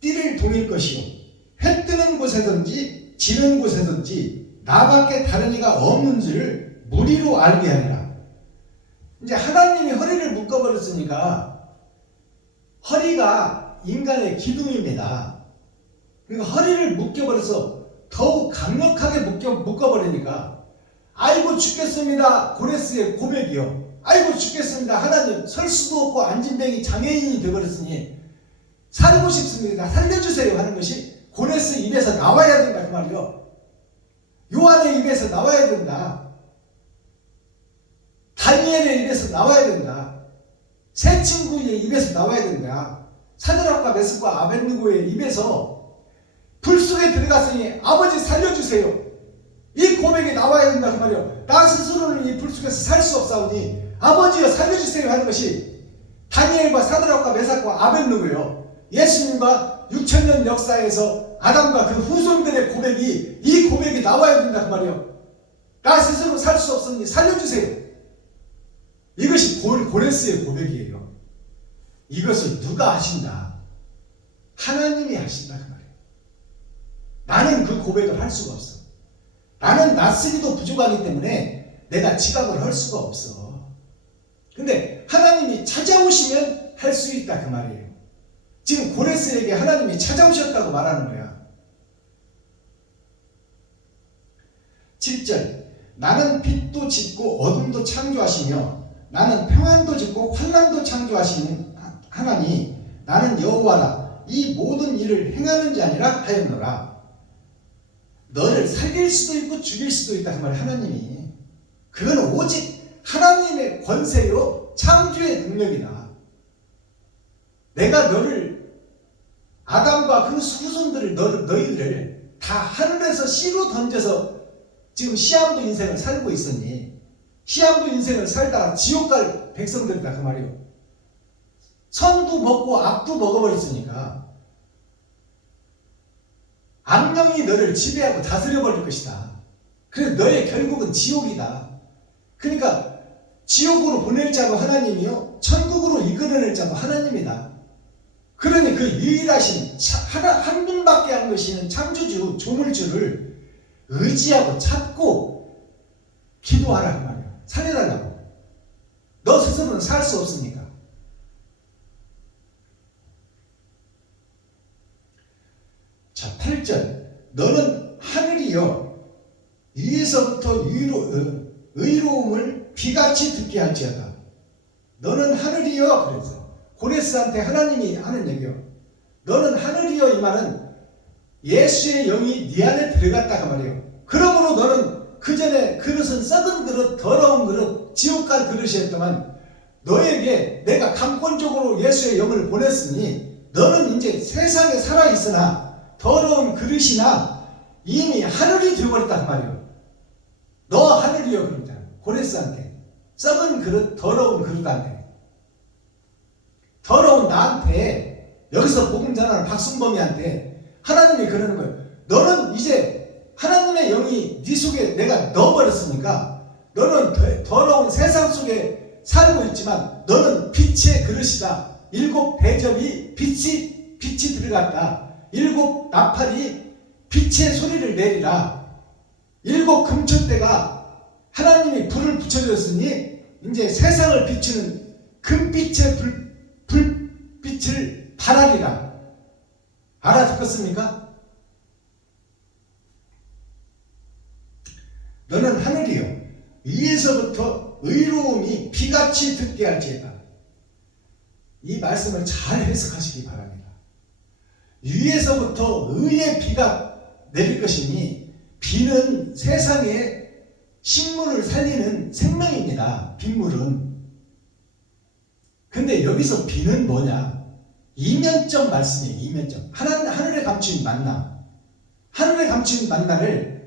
띠를 동일 것이요 해 뜨는 곳에든지 지는 곳에든지 나밖에 다른 이가 없는 줄을 무리로 알게 하리라. 이제 하나님이 허리를 묶어버렸으니까 허리가 인간의 기둥입니다. 그러니까 허리를 묶여버려서 더욱 강력하게 묶어버리니까 아이고 죽겠습니다. 고레스의 고백이요. 아이고 죽겠습니다. 하나님 설 수도 없고 안진뱅이 장애인이 되어버렸으니 살고 싶습니다. 살려주세요 하는 것이 고레스 입에서 나와야 된다 그 말이요. 요한의 입에서 나와야 된다. 다니엘의 입에서 나와야 된다. 새 친구의 입에서 나와야 된다. 사드락과 메삭과 아벳느고의 입에서 불 속에 들어갔으니 아버지 살려주세요. 이 고백이 나와야 된다 그 말이요. 나 스스로는 이 불 속에서 살 수 없사오니 아버지여 살려주세요 하는 것이 다니엘과 사드락과 메삭과 아벳느고요. 예수님과 6,000년 역사에서 아담과 그 후손들의 고백이 이 고백이 나와야 된다 그 말이요. 나 스스로 살 수 없으니 살려주세요. 이것이 고레스의 고백이에요. 이것을 누가 하신다? 하나님이 하신다 그 말이에요. 나는 그 고백을 할 수가 없어. 나는 낯쓰기도 부족하기 때문에 내가 지각을 할 수가 없어. 근데 하나님이 찾아오시면 할 수 있다 그 말이에요. 지금 고레스에게 하나님이 찾아오셨다고 말하는 거야. 7절 나는 빛도 짓고 어둠도 창조하시며 나는 평안도 짓고 환난도 창조하시는 하나니 나는 여호와라. 이 모든 일을 행하는 자 아니라 하였노라. 너를 살릴 수도 있고 죽일 수도 있다 그 말이야. 하나님이. 그건 오직 하나님의 권세요 창조의 능력이다. 내가 너를 아담과 그 후손들을 너희들을 다 하늘에서 씨로 던져서 지금 시한부 인생을 살고 있으니 시한부 인생을 살다가 지옥 갈 백성들이다 그 말이요. 선도 먹고 악도 먹어버렸으니까 악령이 너를 지배하고 다스려버릴 것이다. 그래서 너의 결국은 지옥이다. 그러니까 지옥으로 보낼 자도 하나님이요 천국으로 이끌어낼 자도 하나님이다. 그러니 그 유일하신 한 분밖에 안 계시는 창조주 조물주를 의지하고 찾고 기도하라 그 말이야. 살려달라고. 너 스스로는 살 수 없으니까. 자 8절 너는 하늘이여 위에서부터 의로움을 비같이 듣게 할지어다. 너는 하늘이여. 그래서 고레스한테 하나님이 하는 얘기요. 너는 하늘이여 이 말은 예수의 영이 네 안에 들어갔다 그 말이에요. 그러므로 너는 그 전에 그릇은 썩은 그릇 더러운 그릇 지옥 갈 그릇이었더만 너에게 내가 강권적으로 예수의 영을 보냈으니 너는 이제 세상에 살아있으나 더러운 그릇이나 이미 하늘이 되어버렸다 그 말이에요. 너 하늘이여 그러잖아. 고레스한테 썩은 그릇 더러운 그릇한테 더러운 나한테 여기서 복음 전하는 박순범이한테 하나님이 그러는 거예요. 너는 이제 하나님의 영이 네 속에 내가 넣어버렸으니까 너는 더러운 세상 속에 살고 있지만 너는 빛의 그릇이다. 7 대접이 빛이 들어갔다. 7 나팔이 빛의 소리를 내리라. 7 금촛대가 하나님이 불을 붙여줬으니 이제 세상을 비추는 금빛의 불빛을 발하리라. 알아듣겠습니까? 너는 하늘이요 위에서부터 의로움이 비같이 듣게 할지어다. 이 말씀을 잘 해석하시기 바랍니다. 위에서부터 의의 비가 내릴 것이니 비는 세상에 식물을 살리는 생명입니다. 빗물은. 근데 여기서 비는 뭐냐? 이면적 말씀이에요. 이면적. 하늘에 감춘 만나, 하늘에 감춘 만나를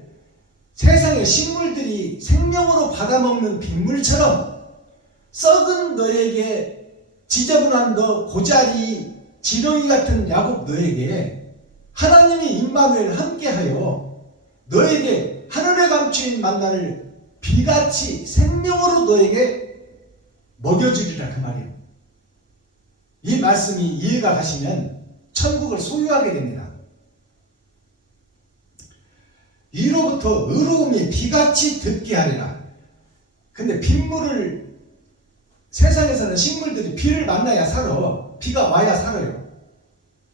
세상의 식물들이 생명으로 받아먹는 빗물처럼 썩은 너에게, 지저분한 너 고자리 지렁이 같은 야곱 너에게 하나님이 임마누엘 함께하여 너에게 하늘에 감춘 만나를 비같이 생명으로 너에게 먹여주리라, 그 말이에요. 이 말씀이 이해가 가시면 천국을 소유하게 됩니다. 이로부터 의로움이 비같이 듣게 하리라. 근데 빗물을, 세상에서는 식물들이 비를 만나야 살아. 비가 와야 살아요.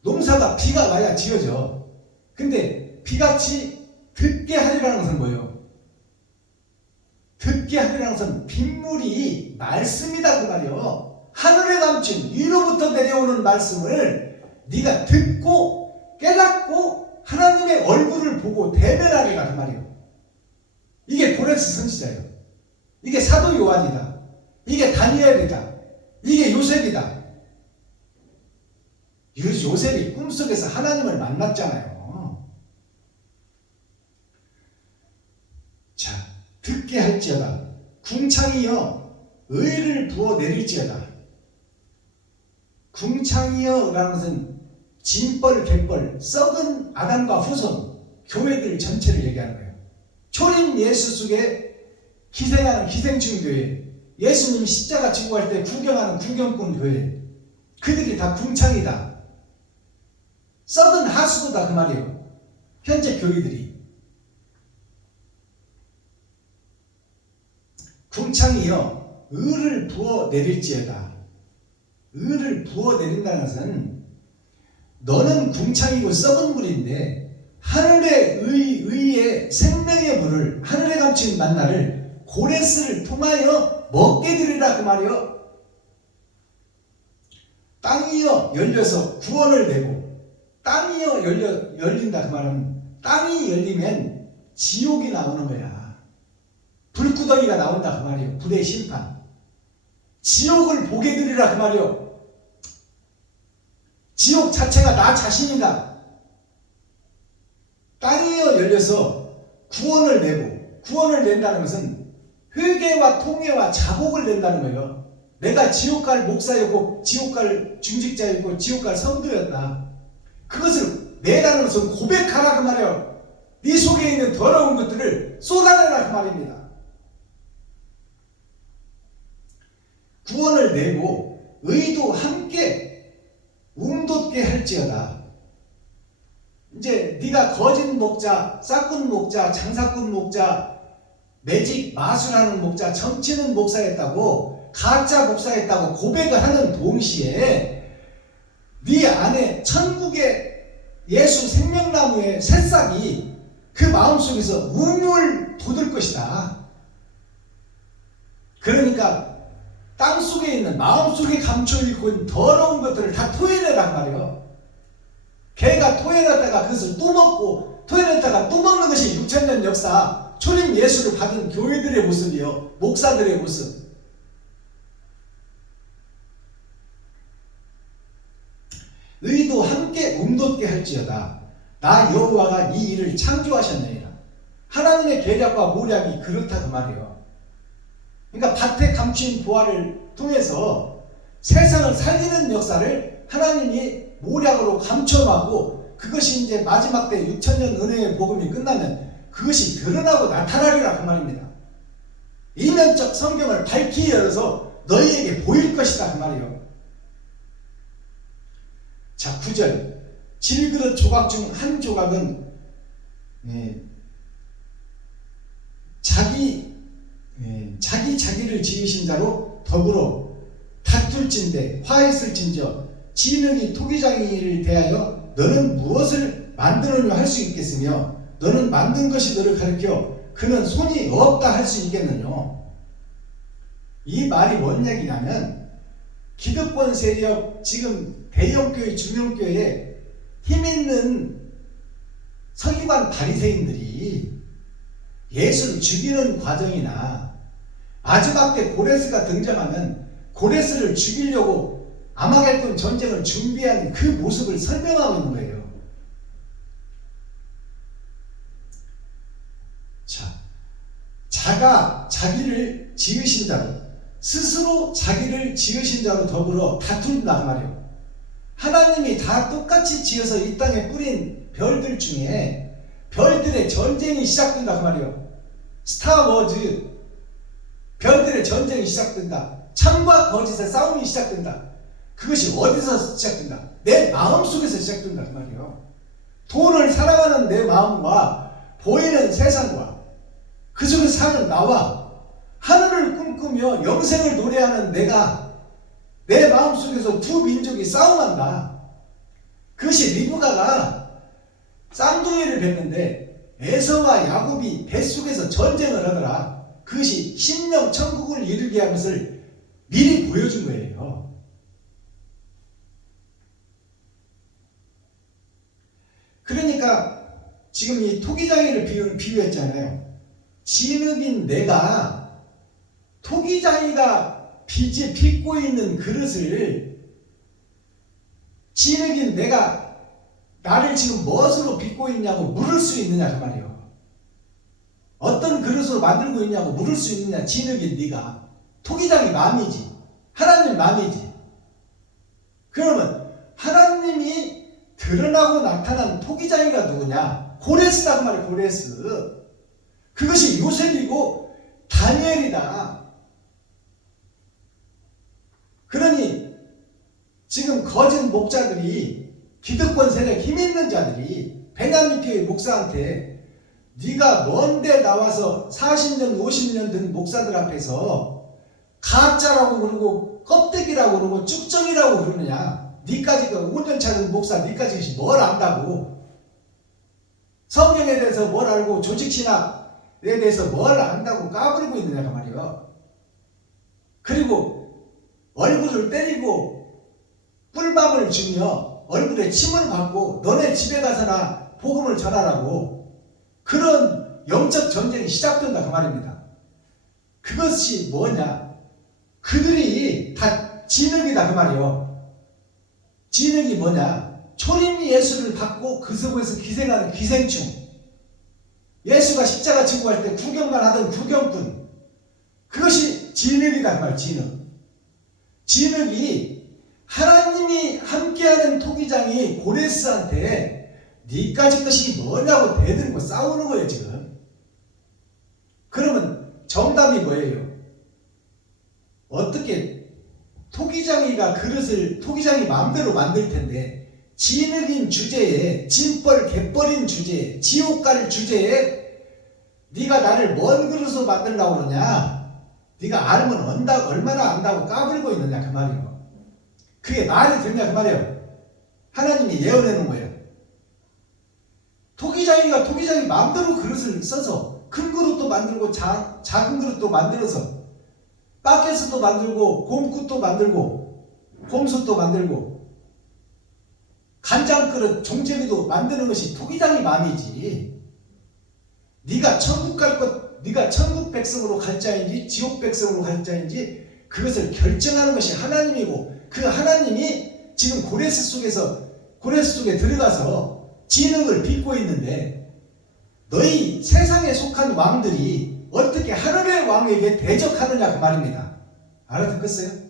농사가 비가 와야 지어져. 근데 비같이 듣게 하리라는 것은 뭐예요? 듣게 하리라는 것은 빗물이 말씀이다, 그 말이에요. 하늘에 감춘 위로부터 내려오는 말씀을 네가 듣고 깨닫고 하나님의 얼굴을 보고 대면하리라, 그 말이에요. 이게 고레스 선지자예요. 이게 사도 요한이다. 이게 다니엘이다. 이게 요셉이다. 요셉이 꿈속에서 하나님을 만났잖아요. 자, 듣게 할지어다. 궁창이여 의를 부어 내릴지어다. 궁창이여 라는 것은 진벌, 갯벌, 썩은 아담과 후손, 교회들 전체를 얘기하는 거예요. 초림 예수 속에 기생하는 기생충 교회, 예수님 십자가 지고 갈 때 구경하는 구경꾼 교회, 그들이 다 궁창이다. 썩은 하수도다, 그 말이에요. 현재 교회들이. 궁창이여 의를 부어 내릴지어다. 의를 부어 내린다는 것은 너는 궁창이고 썩은 물인데 하늘의 의의 생명의 물을, 하늘에 감춘 만나를 고레스를 통하여 먹게 되리라, 그 말이요. 땅이여 열려서 구원을 내고, 땅이여 열린다, 그 말은 땅이 열리면 지옥이 나오는 거야. 불구덩이가 나온다, 그 말이에요. 불의 심판. 지옥을 보게 되리라, 그 말이요. 지옥 자체가 나 자신이다. 땅이여 열려서 구원을 내고, 구원을 낸다는 것은 회개와 통회와 자복을 낸다는 거예요. 내가 지옥 갈 목사였고, 지옥 갈 중직자였고, 지옥 갈 성도였다. 그것을 내라는 것은 고백하라, 그 말이에요. 네 속에 있는 더러운 것들을 쏟아내라, 그 말입니다. 구원을 내고 의도 함께 움돋게 할지어다. 이제 네가 거짓 목자, 싹군 목자, 장사꾼 목자, 매직 마술하는 목자, 점치는 목사였다고, 가짜 목사였다고 고백을 하는 동시에 네 안에 천국의 예수 생명나무의 새싹이 그 마음속에서 우물 돋을 것이다. 그러니까 땅속에 있는, 마음속에 감춰있고 있는 더러운 것들을 다 토해내란 말이에요. 개가 토해냈다가 그것을 또 먹고, 토해냈다가 또 먹는 것이 6,000년 역사, 초림 예수를 받은 교회들의 모습이요, 목사들의 모습. 의도 함께 움돋게 할지어다. 나 여호와가 이 일을 창조하셨느니라. 하나님의 계략과 모략이 그렇다, 그 말이에요. 그러니까 밭에 감춘 보화를 통해서 세상을 살리는 역사를 하나님이 모략으로 감춰놓고, 그것이 이제 마지막 때 6,000년 은혜의 복음이 끝나면 그것이 드러나고 나타나리라, 그 말입니다. 이면적 성경을 밝히 열어서 너희에게 보일 것이다, 그 말이에요. 자, 9절. 질그릇 조각 중 한 조각은 자기를 지으신 자로 더불어 다툴진대 화했을진저 지능이 토기장이를 대하여 너는 무엇을 만드느냐 할 수 있겠으며 너는 만든 것이 너를 가리켜 그는 손이 없다 할 수 있겠느냐. 이 말이 뭔 얘기냐면, 기득권 세력, 지금 대형교회, 중형교회에 힘있는 서기관 바리새인들이 예수를 죽이는 과정이나 마지막 때 고레스가 등장하면 고레스를 죽이려고 아마겟돈 전쟁을 준비한 그 모습을 설명하고 있는 거예요. 자기를 지으신 자로, 스스로 자기를 지으신 자로 더불어 다툰다 그 말이에요. 하나님이 다 똑같이 지어서 이 땅에 뿌린 별들 중에 별들의 전쟁이 시작된다 그 말이에요. 스타워즈, 별들의 전쟁이 시작된다. 참과 거짓의 싸움이 시작된다. 그것이 어디서 시작된다? 내 마음속에서 시작된다 그 말이에요. 돈을 사랑하는 내 마음과 보이는 세상과 그 속에서 사는 나와 하늘을 꿈꾸며 영생을 노래하는 내가, 내 마음속에서 두 민족이 싸움한다. 그것이 리브가가 쌍둥이를 뵀는데 에서와 야곱이 뱃속에서 전쟁을 하더라. 그것이 심령 천국을 이루게 한 것을 미리 보여준 거예요. 그러니까 지금 이 토기장이를 비유했잖아요. 진흙인 내가 토기장이가 빚고 있는 그릇을, 진흙인 내가 나를 지금 무엇으로 빚고 있냐고 물을 수 있느냐 그 말이에요. 어떤 그릇으로 만들고 있냐고 물을 수 있느냐. 진흙인 네가. 토기장이 마음이지, 하나님 마음이지. 그러면 하나님이 드러나고 나타난 토기장이가 누구냐? 고레스다 그 말이에요. 고레스. 그것이 요셉이고 다니엘이다. 그러니 지금 거짓 목자들이, 기득권 세력 힘 있는 자들이 베냐민 교회 목사한테 네가 뭔데 나와서 40년 50년 된 목사들 앞에서 가짜라고 그러고 껍데기라고 그러고 쭉정이라고 그러느냐. 니까지 5년차 된 목사 니까지 뭘 안다고, 성경에 대해서 뭘 알고 조직신학에 대해서 뭘 안다고 까부리고 있느냐 그 말이에요. 그리고 얼굴을 때리고 꿀밤을 주며 얼굴에 침을 받고 너네 집에 가서나 복음을 전하라고, 그런 영적 전쟁이 시작된다 그 말입니다. 그것이 뭐냐? 그들이 다 진흙이다 그 말이에요. 진흙이 뭐냐? 초림 예수를 받고 그 속에서 기생하는 기생충. 예수가 십자가 지고 갈 때 구경만 하던 구경꾼. 그것이 진흙이다 그 말. 진흙. 진흙이 하나님이 함께하는 토기장이 고레스한테 니까지 것이 뭐냐고 대들고 싸우는 거예요 지금. 그러면 정답이 뭐예요? 어떻게 토기장이가 그릇을 토기장이 마음대로 만들 텐데 진흙인 주제에, 진벌 개벌인 주제에, 지옥 갈 주제에 네가 나를 뭔 그릇으로 만들려고 그러냐? 네가 알면 안다, 얼마나 안다고 까불고 있느냐 그 말이에요. 그게 말이 되냐 그 말이에요. 하나님이 예언해 놓은 거예요. 토기장이가 토기장이 마음대로 그릇을 써서 큰 그릇도 만들고 작은 그릇도 만들어서 바켓도 만들고 곰굿도 만들고 곰솥도 만들고 간장 그릇 종제비도 만드는 것이 토기장이 마음이지. 네가 천국 갈 것, 네가 천국 백성으로 갈 자인지 지옥 백성으로 갈 자인지 그것을 결정하는 것이 하나님이고, 그 하나님이 지금 고레스 속에 들어가서 진흙을 빚고 있는데 너희 세상에 속한 왕들이 어떻게 하늘의 왕에게 대적하느냐 그 말입니다. 알아듣겠어요?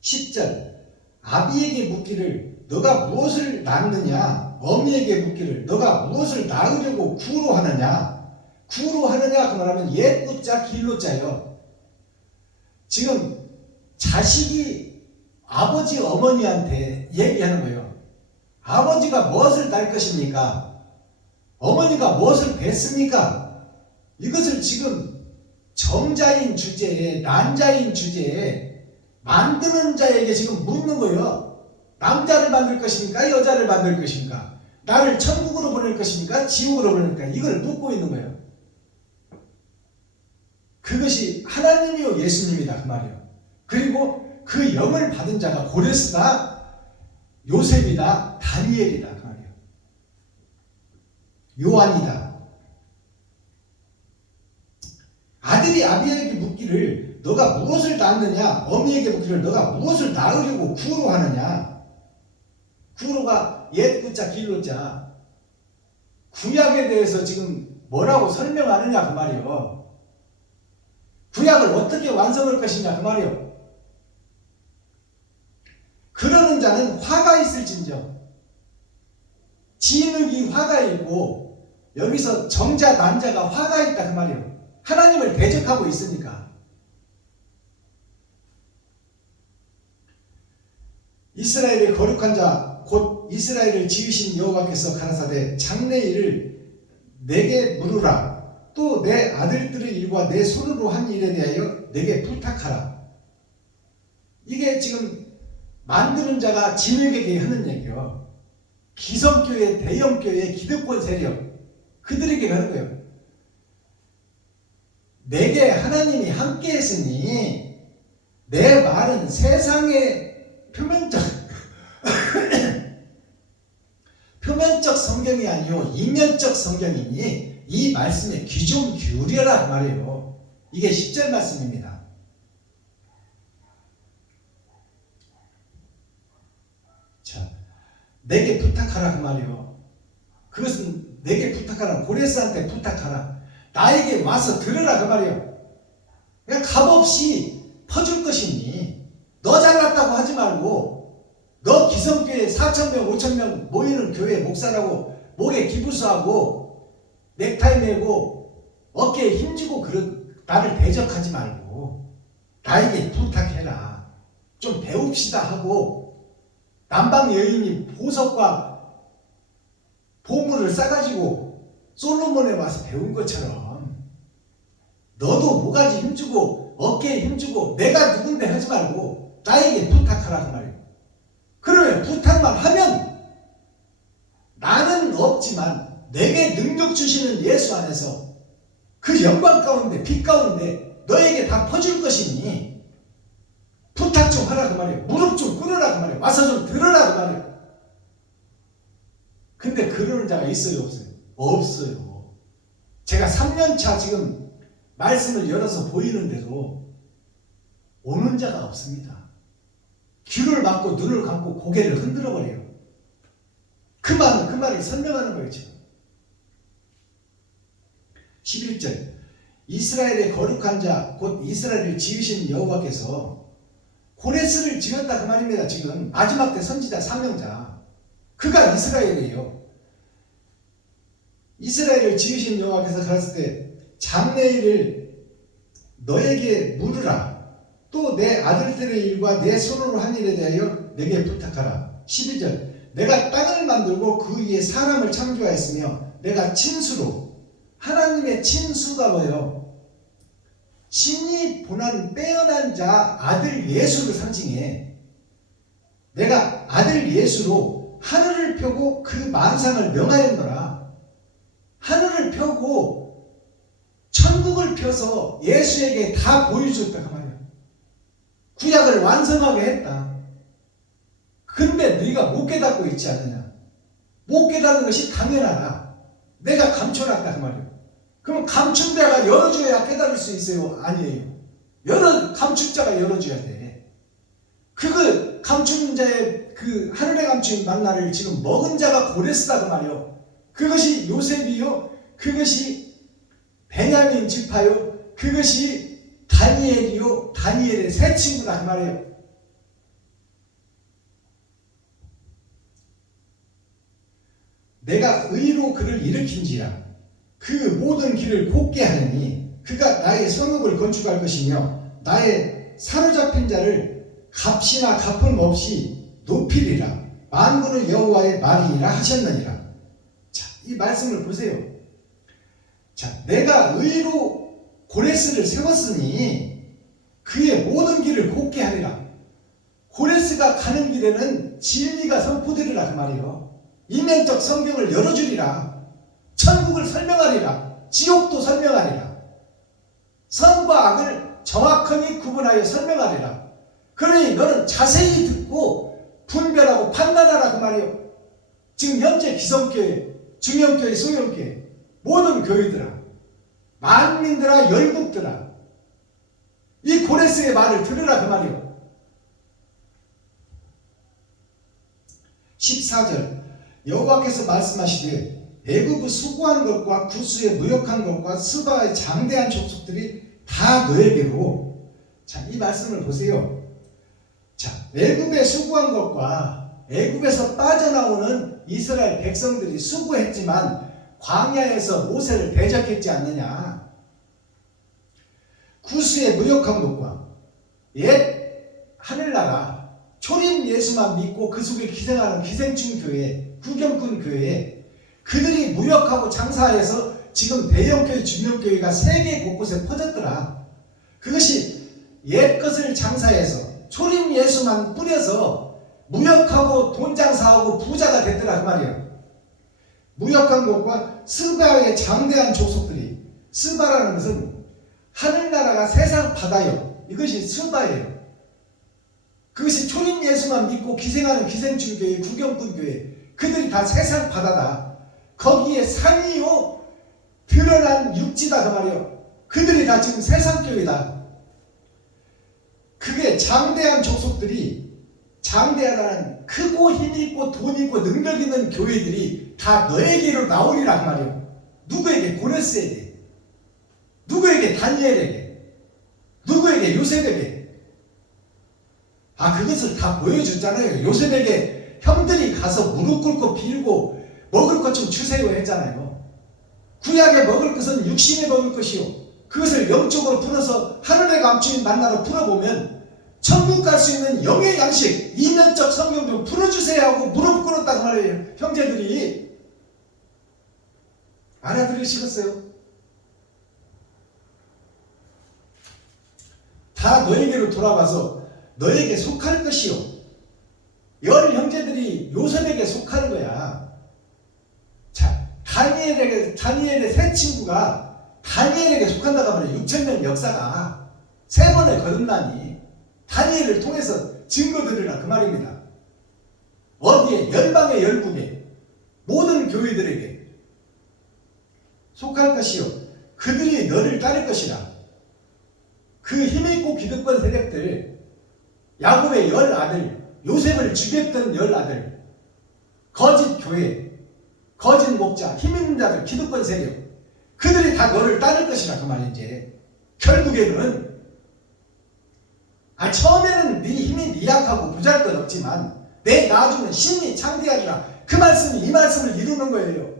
10절 아비에게 묻기를 너가 무엇을 낳느냐, 어미에게 묻기를 너가 무엇을 낳으려고 구로하느냐. 구로하느냐 그 말하면 옛구자 길로자요. 지금 자식이 아버지 어머니한테 얘기하는 거예요. 아버지가 무엇을 낳을 것입니까? 어머니가 무엇을 뱉습니까? 이것을 지금 정자인 주제에, 난자인 주제에 만드는 자에게 지금 묻는 거예요. 남자를 만들 것입니까? 여자를 만들 것입니까? 나를 천국으로 보낼 것입니까? 지옥으로 보낼까? 이걸 묻고 있는 거예요. 그것이 하나님이요 예수님이다 그 말이에요. 그리고 그 영을 받은 자가 고레스다, 요셉이다, 다니엘이다 그 말이에요. 요한이다. 아들이 아비에게 묻기를 너가 무엇을 낳느냐, 어미에게 묻기를 너가 무엇을 낳으려고 구로하느냐. 구로가 옛구자 길로자. 구약에 대해서 지금 뭐라고 설명하느냐 그 말이요. 구약을 어떻게 완성할 것이냐 그 말이요. 그러는 자는 화가 있을진저. 진흙이 화가 있고 여기서 정자 난자가 화가 있다 그 말이요. 하나님을 대적하고 있으니까. 이스라엘의 거룩한 자 곧 이스라엘을 지으신 여호와께서 가라사대 장래일을 내게 물으라. 또 내 아들들의 일과 내 손으로 한 일에 대하여 내게 부탁하라. 이게 지금 만드는 자가 진흙에게 하는 얘기요. 기성교회, 대형교회, 기득권 세력 그들에게 하는 거예요. 내게 하나님이 함께 했으니 내 말은 세상의 표면적 성경이 아니요 이면적 성경이니 이 말씀에 귀 좀 기울여라 말이에요. 이게 10절 말씀입니다. 자, 내게 부탁하라 그 말이요. 그것은 내게 부탁하라. 고레스한테 부탁하라. 나에게 와서 들으라 그 말이요. 그냥 값없이 퍼줄 것이니 너 잘났다고 하지 말고 너 기성교회 4,000명 5,000명 모이는 교회 목사라고 목에 기부수하고 넥타이 메고 어깨에 힘주고 나를 대적하지 말고 나에게 부탁해라. 좀 배웁시다 하고 남방 여인이 보석과 보물을 싸가지고 솔로몬에 와서 배운 것처럼 너도 모가지 힘주고 어깨에 힘주고 내가 누군데 하지 말고 나에게 부탁하라 그 말이에요. 그러면 부탁만 하면 나는 없지만 내게 능력 주시는 예수 안에서 그 영광 가운데 빛 가운데 너에게 다 퍼줄 것이니 부탁 좀 하라 그 말이에요. 무릎 좀 꿇으라 그 말이에요. 와서 좀 들으라 그 말이에요. 근데 그러는 자가 있어요 없어요? 없어요. 제가 3년차 지금 말씀을 열어서 보이는데도 오는 자가 없습니다. 귀를 막고 눈을 감고 고개를 흔들어 버려요. 그 말을 설명하는 거예요 지금. 11절 이스라엘의 거룩한 자 곧 이스라엘을 지으신 여호와께서 고레스를 지었다 그 말입니다. 지금 마지막 때 선지자 사명자 그가 이스라엘이에요. 이스라엘을 지으신 여호와께서 가라사대 때 장래일을 너에게 물으라. 또 내 아들들의 일과 내 손으로 한 일에 대하여 내게 부탁하라. 12절 내가 땅을 만들고 그 위에 사람을 창조하였으며 내가 친수로 하나님의 친수가 뭐예요? 친히 본한 빼어난 자 아들 예수를 상징해. 내가 아들 예수로 하늘을 펴고 그 만상을 명하였노라. 하늘을 펴고 천국을 펴서 예수에게 다 보여줬다 그 말이야. 구약을 완성하게 했다. 근데 네가 못 깨닫고 있지 않느냐. 못 깨닫는 것이 당연하다. 내가 감춰놨다 그 말이야. 그럼 감춘 자가 열어줘야 깨달을 수 있어요? 아니에요. 감춘 자가 열어줘야 돼. 그거 감춘 자의 그 하늘에 감춘 만나를 지금 먹은 자가 고레스다 그 말이요. 그것이 요셉이요. 그것이 베냐민 지파요. 그것이 다니엘이요. 다니엘의 새 친구다 그 말이에요. 내가 의로 그를 일으킨지라 그 모든 길을 곱게 하느니 그가 나의 성읍을 건축할 것이며 나의 사로잡힌 자를 값이나 갚음 없이 높이리라. 만군의 여호와의 말이니라 하셨느니라. 자, 이 말씀을 보세요. 자, 내가 의로 고레스를 세웠으니 그의 모든 길을 곱게 하리라. 고레스가 가는 길에는 진리가 선포되리라 그 말이에요. 이면적 성경을 열어주리라. 천국을 설명하리라. 지옥도 설명하리라. 선과 악을 정확하게 구분하여 설명하리라. 그러니 너는 자세히 듣고 분별하고 판단하라 그 말이에요. 지금 현재 기성교회, 중형교회, 소형교회 모든 교회들아, 만민들아, 열국들아, 이 고레스의 말을 들으라 그 말이에요. 14절 여호와께서 말씀하시되 애굽의 수고한 것과 구스의 무역한 것과 스바의 장대한 족속들이 다 너에게로. 자, 이 말씀을 보세요. 자, 애굽에 수고한 것과 애굽에서 빠져나오는 이스라엘 백성들이 수고했지만 광야에서 모세를 대적했지 않느냐. 구스의 무역한 것과 옛 하늘나라 초림 예수만 믿고 그 속에 기생하는 기생충 교회, 구경꾼 교회, 그들이 무역하고 장사해서 지금 대형교회, 중형교회가 세계 곳곳에 퍼졌더라. 그것이 옛 것을 장사해서 초림 예수만 뿌려서 무역하고 돈 장사하고 부자가 됐더라 그 말이에요. 무역한 것과 스바의 장대한 족속들이, 스바라는 것은 하늘나라가 세상 바다요. 이것이 스바예요. 그것이 초림 예수만 믿고 기생하는 기생충 교회, 구경꾼 교회, 그들이 다 세상 바다다. 거기에 산이요 드러난 육지다 그 말이에요. 그들이 다 지금 세상 교회다. 그게 장대한 족속들이, 장대하다는 크고 힘있고 돈 있고 능력 있는 교회들이 다 너에게로 나오리라 그 말이에요. 누구에게? 고레스에게, 누구에게? 다니엘에게, 누구에게? 요셉에게. 그것을 다 보여줬잖아요. 요셉에게 형들이 가서 무릎 꿇고 빌고 먹을 것 좀 주세요 했잖아요. 구약에 먹을 것은 육신에 먹을 것이요, 그것을 영적으로 풀어서 하늘의 감추인 만나로 풀어보면 천국 갈 수 있는 영의 양식, 이면적 성경 좀 풀어주세요 하고 무릎 꿇었다고 말해요. 형제들이 알아들으시겠어요? 다 너에게로 돌아와서 너에게 속할 것이요, 열 형제들이 요셉에게 속하는 거야. 자, 다니엘의 세 친구가 다니엘에게 속한다고 하면 6,000년 역사가 세 번에 거듭나니 다니엘을 통해서 증거드리라 그 말입니다. 어디에? 열방의 열국에 모든 교회들에게 속할 것이요, 그들이 너를 따를 것이라. 그 힘있고 기득권 세력들, 야곱의 열 아들, 요셉을 죽였던 열 아들, 거짓 교회, 거짓 목자, 힘있는 자들, 기득권 세력, 그들이 다 너를 따를 것이라 그 말이지. 결국에는 처음에는 네 힘이 네 약하고 부잘것 없지만 내 나중은 신이 창대하리라. 그 말씀이 이 말씀을 이루는 거예요.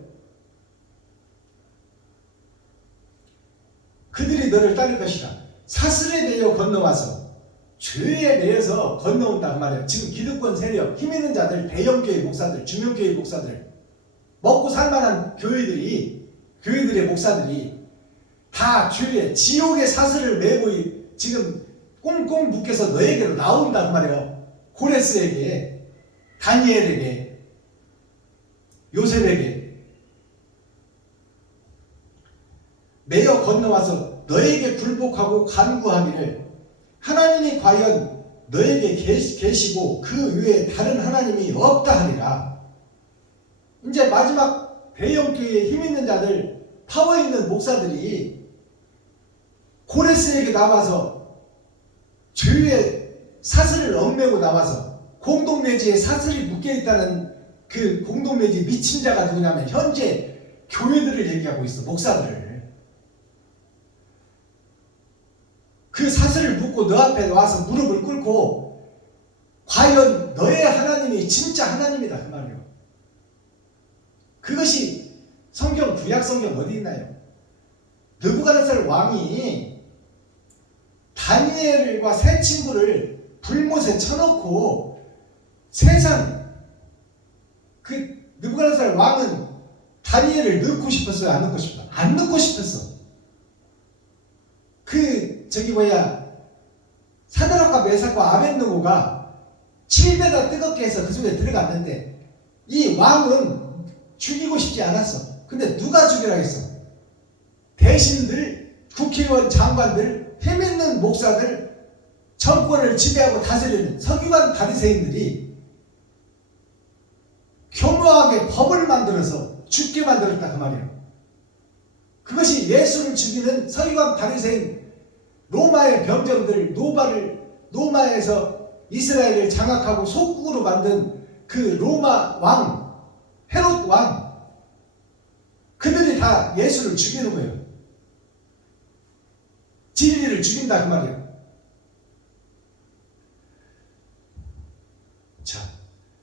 그들이 너를 따를 것이라. 사슬에 매여 건너와서 죄에 매여서 건너온다 그 말이에요. 지금 기득권 세력, 힘 있는 자들, 대형교회 목사들, 중형교회 목사들, 먹고 살만한 교회들의 목사들이 다 죄에, 지옥의 사슬을 메고 지금 꽁꽁 묶여서 너에게로 나온다 그 말이에요. 고레스에게, 다니엘에게, 요셉에게 매여 건너와서 너에게 굴복하고 간구하기를, 하나님이 과연 너에게 계시고 그 외에 다른 하나님이 없다 하리라. 이제 마지막 대형교회에 힘있는 자들, 파워 있는 목사들이 고레스에게 나와서 죄의 사슬을 얽매고 나와서 공동매지에 사슬이 묶여있다는 그 공동매지 미친 자가 누구냐면 현재 교회들을 얘기하고 있어. 목사들을. 그 사슬을 묶고 너 앞에 와서 무릎을 꿇고 과연 너의 하나님이 진짜 하나님이다 그 말이에요. 그것이 성경, 구약 성경 어디 있나요? 느부갓네살 왕이 다니엘과 세 친구를 불못에 쳐놓고 세상, 그 느부갓네살 왕은 다니엘을 넣고 싶었어요? 안 넣고 싶었어요? 안 넣고 싶었어. 사드락과 메삭과 아벳느고가 7배가 뜨겁게 해서 그 속에 들어갔는데 이 왕은 죽이고 싶지 않았어. 근데 누가 죽이라 했어? 대신들, 국회의원, 장관들, 힘있는 목사들, 정권을 지배하고 다스리는 서기관 바리새인들이 교묘하게 법을 만들어서 죽게 만들었다 그 말이에요. 그것이 예수를 죽이는 서기관 바리새인, 로마의 병정들, 로마에서 이스라엘을 장악하고 속국으로 만든 그 로마 왕, 헤롯 왕, 그들이 다 예수를 죽이는 거예요. 진리를 죽인다 그 말이에요. 자,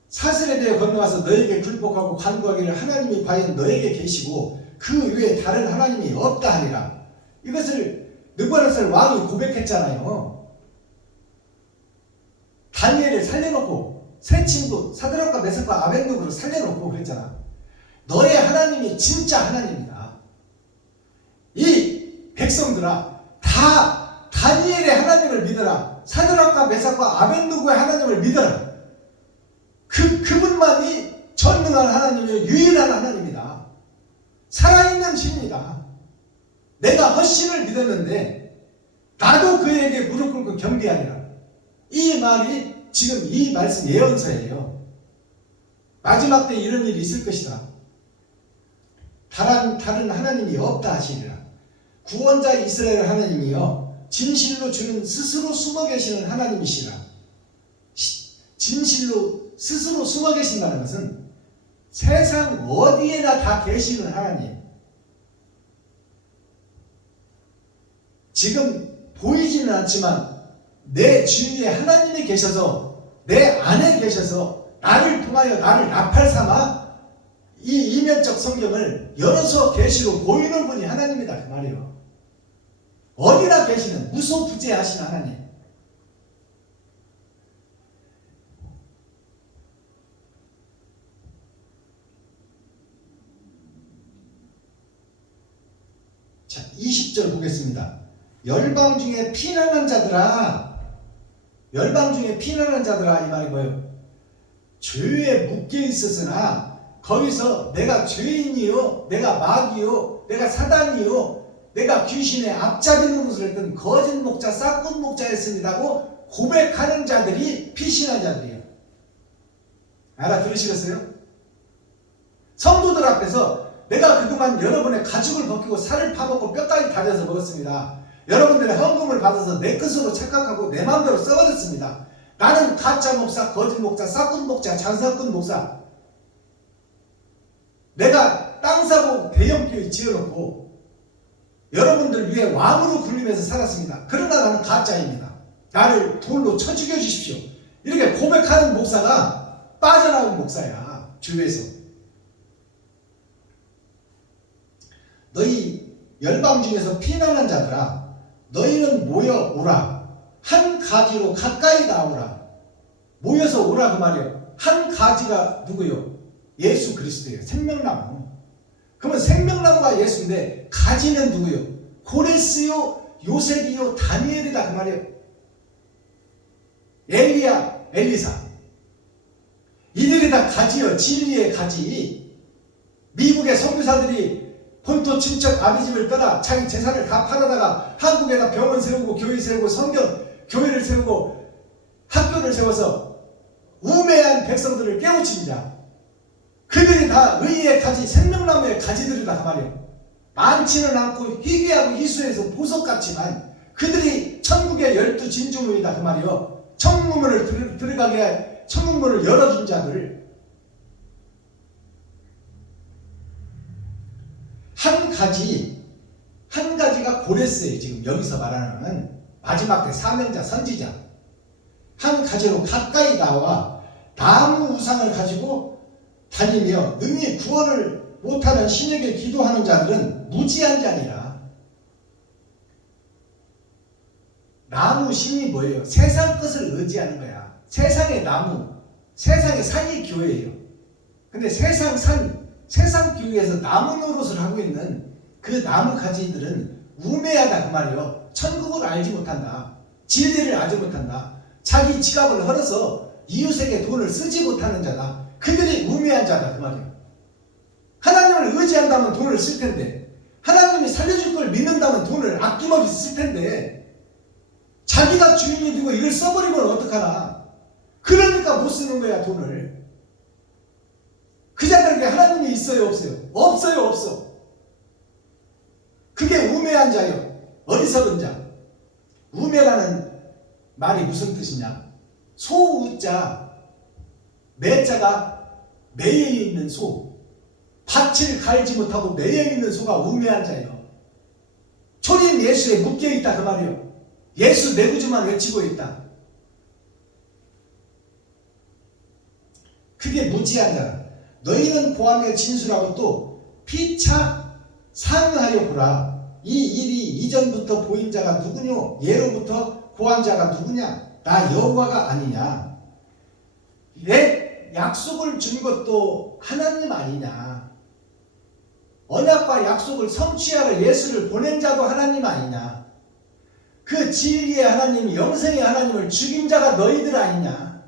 사슬에 대해 건너와서 너에게 굴복하고 간구하기를 하나님이 과연 너에게 계시고 그 외에 다른 하나님이 없다 하니라. 이것을 느부갓네살 왕이 고백했잖아요. 다니엘을 살려놓고 세 친구 사드락과 메삭과 아벤노고를 살려놓고 그랬잖아. 너의 하나님이 진짜 하나님이다. 이 백성들아, 다 다니엘의 하나님을 믿어라. 사드락과 메삭과 아벤노고의 하나님을 믿어라. 그분만이 전능한 하나님이요 유일한 하나님이다. 살아있는 신이다. 내가 헛신을 믿었는데 나도 그에게 무릎 꿇고 경배하리라. 이 말이 지금 이 말씀 예언서예요. 마지막 때 이런 일이 있을 것이다. 다른 하나님이 없다 하시리라. 구원자 이스라엘 하나님이여 진실로 주는 스스로 숨어 계시는 하나님이시라. 진실로 스스로 숨어 계신다는 것은 세상 어디에나 다 계시는 하나님. 지금 보이지는 않지만 내 주위에 하나님이 계셔서 내 안에 계셔서 나를 통하여 나를 나팔 삼아 이 이면적 성경을 열어서 계시로 보이는 분이 하나님이다 그 말이에요. 어디나 계시는 무소부재하신 하나님. 자, 20절 보겠습니다. 열방 중에 피난한 자들아, 열방 중에 피난한 자들아, 이 말이 뭐예요? 죄에 묶여 있었으나 거기서 내가 죄인이요, 내가 마귀요, 내가 사단이요, 내가 귀신의 앞잡이 노릇을 했던 거짓 목자, 싹군 목자였습니다고 고백하는 자들이 피신한 자들이에요. 알아들으시겠어요? 성도들 앞에서 내가 그동안 여러분의 가죽을 벗기고 살을 파먹고 뼈까지 다져서 먹었습니다. 여러분들의 헌금을 받아서 내 것으로 착각하고 내 마음대로 써버렸습니다. 나는 가짜 목사, 거짓 목자, 싹군 목자, 장사꾼 목사. 내가 땅 사고 대형교회 지어놓고 여러분들 위해 왕으로 굴리면서 살았습니다. 그러나 나는 가짜입니다. 나를 돌로 쳐 죽여주십시오. 이렇게 고백하는 목사가 빠져나온 목사야. 교회에서. 너희 열방 중에서 피난한 자들아, 너희는 모여 오라. 한 가지로 가까이 나오라. 모여서 오라 그 말이에요. 한 가지가 누구요? 예수 그리스도예요. 생명나무. 그러면 생명나무가 예수인데 가지는 누구요? 고레스요, 요셉이요, 다니엘이다 그 말이에요. 엘리야, 엘리사. 이들이 다 가지요. 진리의 가지. 미국의 선교사들이 본토 친척 아비집을 떠나 자기 재산을 다 팔아다가 한국에다 병원 세우고 교회 세우고 성경 교회를 세우고 학교를 세워서 우매한 백성들을 깨우친 자, 그들이 다 의의 가지, 생명나무의 가지들이다 그 말이에요. 많지는 않고 희귀하고 희수해서 보석 같지만 그들이 천국의 12진주문이다 그 말이에요. 천국문을 들어가게 천국문을 열어준 자들. 한 가지가 고레스예요. 지금 여기서 말하는 마지막 때 사명자, 선지자. 한 가지로 가까이 나와 나무 우상을 가지고 다니며 능히 구원을 못하는 신에게 기도하는 자들은 무지한 자니라. 나무 신이 뭐예요? 세상 것을 의지하는 거야. 세상의 나무, 세상의 산이 교회예요. 근데 세상 산, 세상 교회에서 나무 노릇을 하고 있는 그 나무 가지들은 우매하다 그 말이에요. 천국을 알지 못한다. 진리를 알지 못한다. 자기 지갑을 헐어서 이웃에게 돈을 쓰지 못하는 자다. 그들이 우매한 자다 그 말이에요. 하나님을 의지한다면 돈을 쓸 텐데, 하나님이 살려줄 걸 믿는다면 돈을 아낌없이 쓸 텐데, 자기가 주인이 되고 이걸 써버리면 어떡하나. 그러니까 못 쓰는 거야 돈을. 그 자들에게 하나님이 있어요 없어요? 없어요 없어. 그게 우매한 자요. 어리석은 자. 우매라는 말이 무슨 뜻이냐? 소우자, 매자가 매에 있는 소, 밭을 갈지 못하고 매여 있는 소가 우매한 자예요. 초림 예수에 묶여있다 그 말이에요. 예수 내 구주만 외치고 있다. 그게 무지한 자라. 너희는 고하며 진술하고 또 피차 상하여 보라. 이 일이 이전부터 보인 자가 누구뇨? 예로부터 고한 자가 누구냐? 나 여호와가 아니냐? 내 약속을 준 것도 하나님 아니냐? 언약과 약속을 성취하러 예수를 보낸 자도 하나님 아니냐? 그 진리의 하나님, 영생의 하나님을 죽인 자가 너희들 아니냐?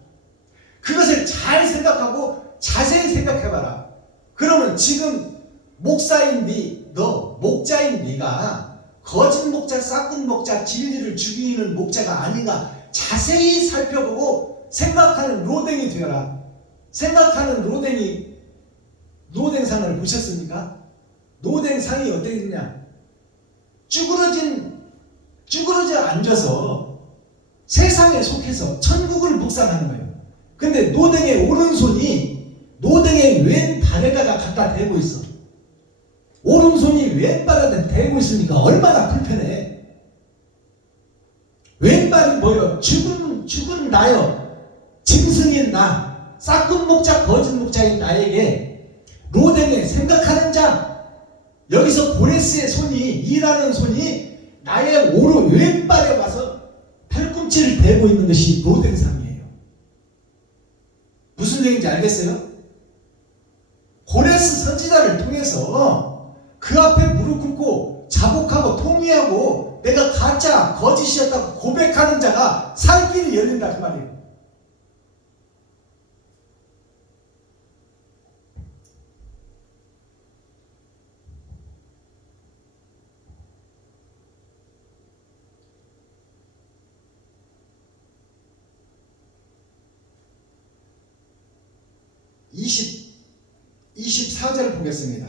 그것을 잘 생각하고 자세히 생각해봐라. 그러면 지금 목사인 너 목자인 네가 거짓 목자, 싹군 목자, 진리를 죽이는 목자가 아닌가 자세히 살펴보고 생각하는 로댕이 되어라. 생각하는 로댕상을 보셨습니까? 노댕상이 어떻게 되냐? 쭈그러져 앉아서 세상에 속해서 천국을 묵상하는 거예요. 근데 노댕의 오른손이 노댕의 왼발에다가 갖다 대고 있어. 오른손이 왼발에다 대고 있으니까 얼마나 불편해. 왼발이 뭐요? 죽은 나요. 짐승인 나, 싹군 목자, 거짓 목자인 나에게 로댕에 생각하는 자, 여기서 고레스의 손이, 일하는 손이 나의 왼발에 와서 팔꿈치를 대고 있는 것이 로댕상이에요. 무슨 얘기인지 알겠어요? 고레스 선지자를 통해서 그 앞에 무릎 꿇고 자복하고 통회하고 내가 가짜 거짓이었다고 고백하는 자가 살 길이 열린다 그 말이에요. (20) 24절 보겠습니다.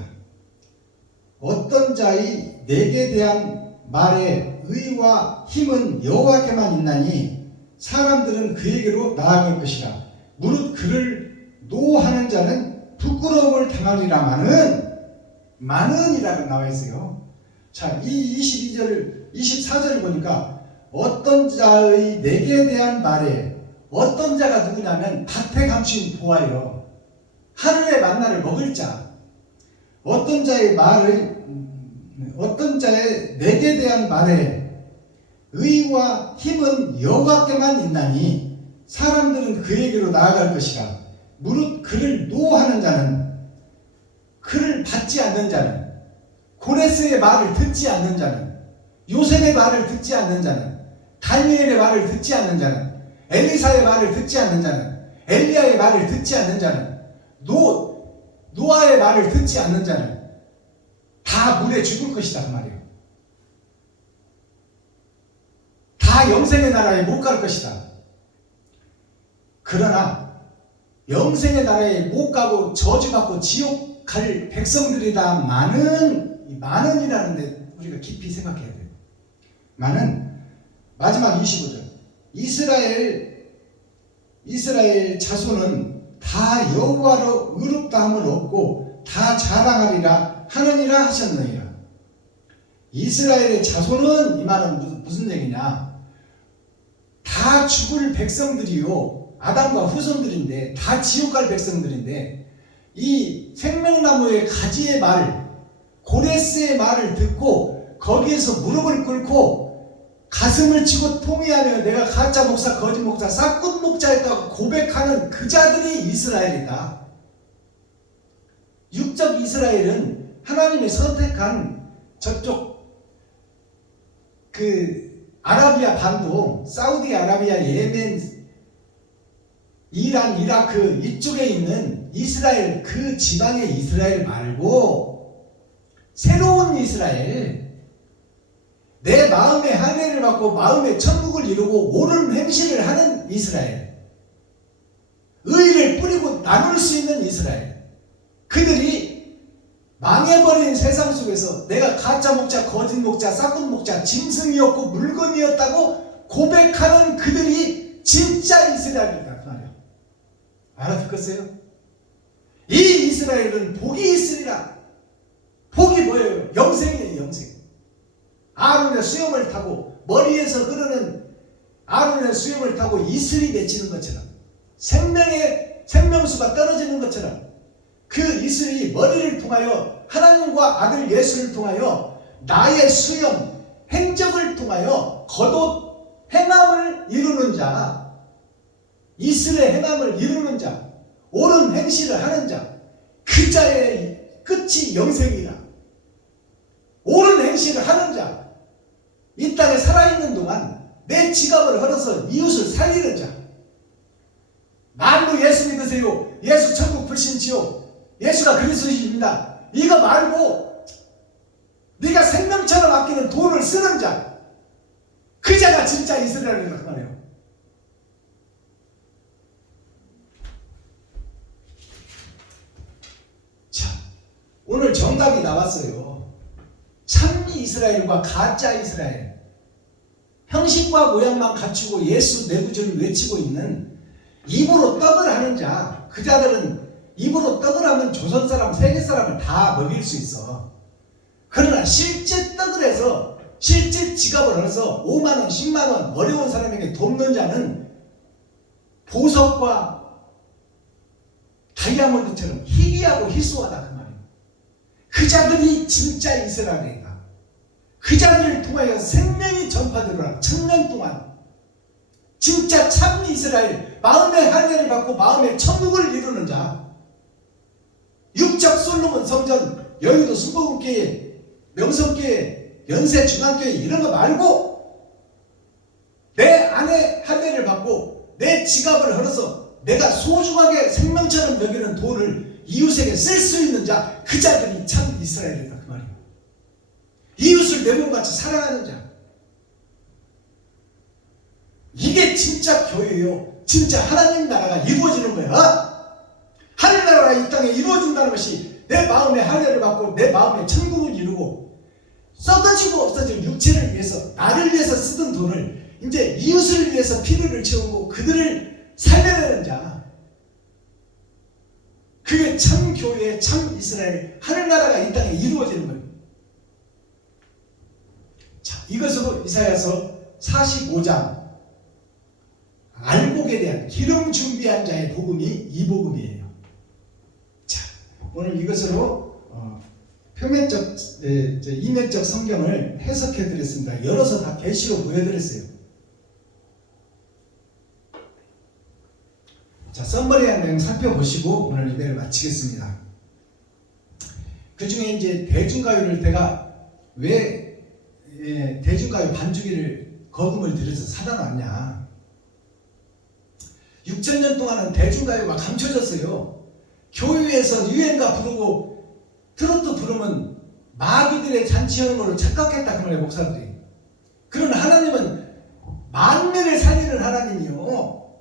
어떤 자의 내게 대한 말에 의와 힘은 여호와께만 있나니 사람들은 그에게로 나아갈 것이라. 무릇 그를 노하는 자는 부끄러움을 당하리라마는 많은이라고 나와 있어요. 자, 이 24절을 보니까 어떤 자의 내게 대한 말에, 어떤 자가 누구냐면 밭에 감춘 보아요. 하늘의 만나를 먹을 자. 어떤 자의 내게 대한 말에 의와 힘은 여호와께만 있나니 사람들은 그에게로 나아갈 것이라. 무릇 그를 노하는 자는, 그를 받지 않는 자는, 고레스의 말을 듣지 않는 자는, 요셉의 말을 듣지 않는 자는, 다니엘의 말을 듣지 않는 자는, 엘리사의 말을 듣지 않는 자는, 엘리야의 말을 듣지 않는 자는, 노아의 말을 듣지 않는 자는 다 물에 죽을 것이다 그 말이에요. 다 영생의 나라에 못 갈 것이다. 그러나 영생의 나라에 못 가고 저주받고 지옥 갈 백성들이다. 많은이라는데 우리가 깊이 생각해야 돼요. 많은. 마지막 25절. 이스라엘 자손은 다 여호와로 의롭다함을 얻고 다 자랑하리라 하느니라 하셨느니라. 이스라엘의 자손은, 이 말은 무슨 얘기냐? 다 죽을 백성들이요, 아담과 후손들인데, 다 지옥 갈 백성들인데, 이 생명나무의 가지의 말, 고레스의 말을 듣고 거기에서 무릎을 꿇고 가슴을 치고 통회하며 내가 가짜 목사, 거짓 목사, 싹군 목자였다고 고백하는 그 자들이 이스라엘이다. 육적 이스라엘은 하나님이 선택한 저쪽 그 아라비아 반도, 사우디 아라비아, 예멘, 이란, 이라크 이쪽에 있는 이스라엘, 그 지방의 이스라엘 말고 새로운 이스라엘, 내 마음의 할례를 받고 마음의 천국을 이루고 옳은 행실을 하는 이스라엘, 의를 뿌리고 나눌 수 있는 이스라엘, 그들이 망해버린 세상 속에서 내가 가짜 목자, 거짓 목자, 싹군 목자, 짐승이었고 물건이었다고 고백하는 그들이 진짜 이스라엘이다 그 말이야. 알아듣겠어요? 이 이스라엘은 복이 있으리라. 복이 뭐예요? 영생이에요. 영생. 아론의 수염을 타고 머리에서 흐르는 아론의 수염을 타고 이슬이 맺히는 것처럼 생명의 생명수가 떨어지는 것처럼 그 이슬이 머리를 통하여 하나님과 아들 예수를 통하여 나의 수염, 행적을 통하여 겉옷, 행함을 이루는 자, 이슬의 행함을 이루는 자, 옳은 행실을 하는 자, 그 자의 끝이 영생이라. 옳은 행실을 하는 자, 이 땅에 살아있는 동안 내 지갑을 헐어서 이웃을 살리는 자, 말로 예수 믿으세요. 예수 천국 불신지요. 예수가 그리스도입니다. 이거 말고 네가 생명처럼 아끼는 돈을 쓰는 자, 그 자가 진짜 이스라엘이라 그 말이에요. 자, 오늘 정답이 나왔어요. 참 이스라엘과 가짜 이스라엘. 형식과 모양만 갖추고 예수 내구절을 외치고 있는 입으로 떡을 하는 자, 그 자들은 입으로 떡을 하면 조선 사람, 세계 사람을 다 먹일 수 있어. 그러나 실제 떡을 해서 실제 지갑을 헐어서 5만원, 10만원 어려운 사람에게 돕는 자는 보석과 다이아몬드처럼 희귀하고 희소하다 그 말이에요. 그 자들이 진짜 이스라엘이다. 그 자들을 통하여 생명이 전파되리라. 1000년 동안 진짜 참 이스라엘, 마음의 할례를 받고 마음의 천국을 이루는 자, 육적 솔로몬 성전, 여의도 순복음교회, 명성교회, 연세중앙교회 이런 거 말고 내 안에 할례를 받고 내 지갑을 헐어서 내가 소중하게 생명처럼 여기는 돈을 이웃에게 쓸 수 있는 자, 그 자들이 참 이스라엘이다 그 말이에요. 이웃을 내 몸같이 사랑하는 자, 이게 진짜 교회예요. 진짜 하나님 나라가 이루어지는 거야. 하늘나라가 이 땅에 이루어진다는 것이 내 마음의 할례를 받고 내 마음의 천국을 이루고 썩어지고 없어질 육체를 위해서, 나를 위해서 쓰던 돈을 이제 이웃을 위해서 피를 채우고 그들을 살려내는 자, 그게 참 교회, 참 이스라엘, 하늘나라가 이 땅에 이루어지는 거예요. 자, 이것으로 이사야서 45장 알곡에 대한 기름 준비한 자의 복음이 이 복음이에요. 자, 오늘 이것으로 표면적, 이면적 성경을 해석해 드렸습니다. 열어서 다 계시로 보여드렸어요. 자, 썸머리한 내용 살펴보시고 오늘 예배를 마치겠습니다. 그 중에 이제 대중가요를 내가 왜 대중가요 반주기를 거금을 들여서 사다 놨냐. 6000년 동안은 대중가요가 감춰졌어요. 교회에서 유행가 부르고 트로트 부르면 마귀들의 잔치하는 걸로 착각했다 그 말이에요, 목사들이. 그러나 하나님은 만민을 살리는 하나님이요,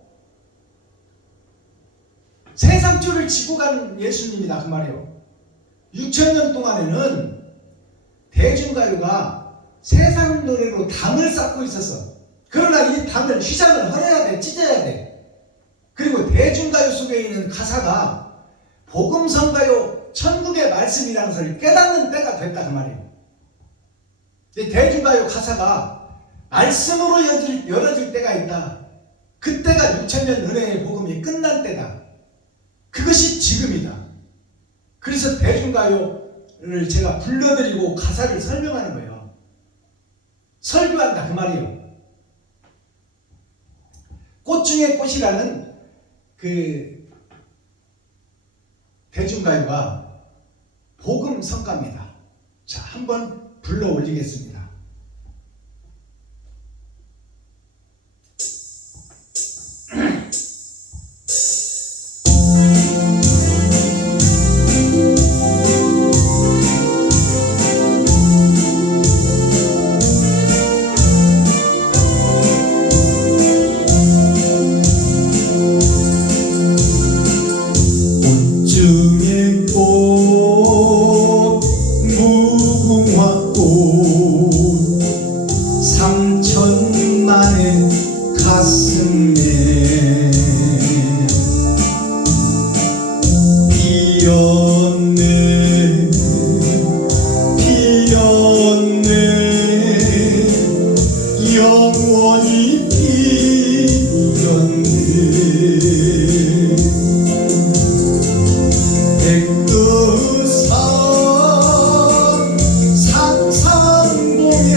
세상줄을 지고 간 예수님이다 그 말이에요. 6000년 동안에는 대중가요가 세상 노래로 담을 쌓고 있었어. 그러나 이 담을, 휘장을 헐어야 돼, 찢어야 돼. 그리고 대중가요 속에 있는 가사가 복음성가요, 천국의 말씀이라는 것을 깨닫는 때가 됐다 그 말이에요. 대중가요 가사가 말씀으로 열어질 때가 있다. 그때가 6000년 은혜의 복음이 끝난 때다. 그것이 지금이다. 그래서 대중가요를 제가 불러드리고 가사를 설명하는 거예요. 설교한다 그 말이에요. 꽃 중에 꽃이라는 그 대중가요가 복음 성가입니다. 자, 한번 불러 올리겠습니다. 가슴에 피었네 피었네 영원히 피었네 백두산 상상봉에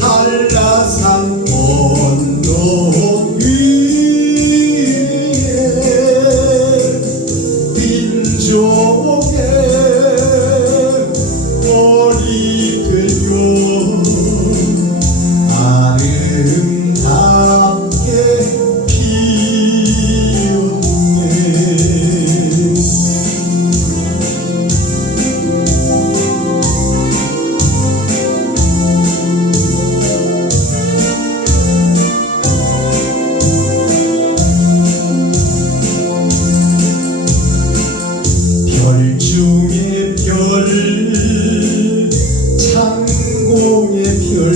한라산 언덕 위에 민족의 머리들요 아름답게 피었네 별 중에 별 창공의 별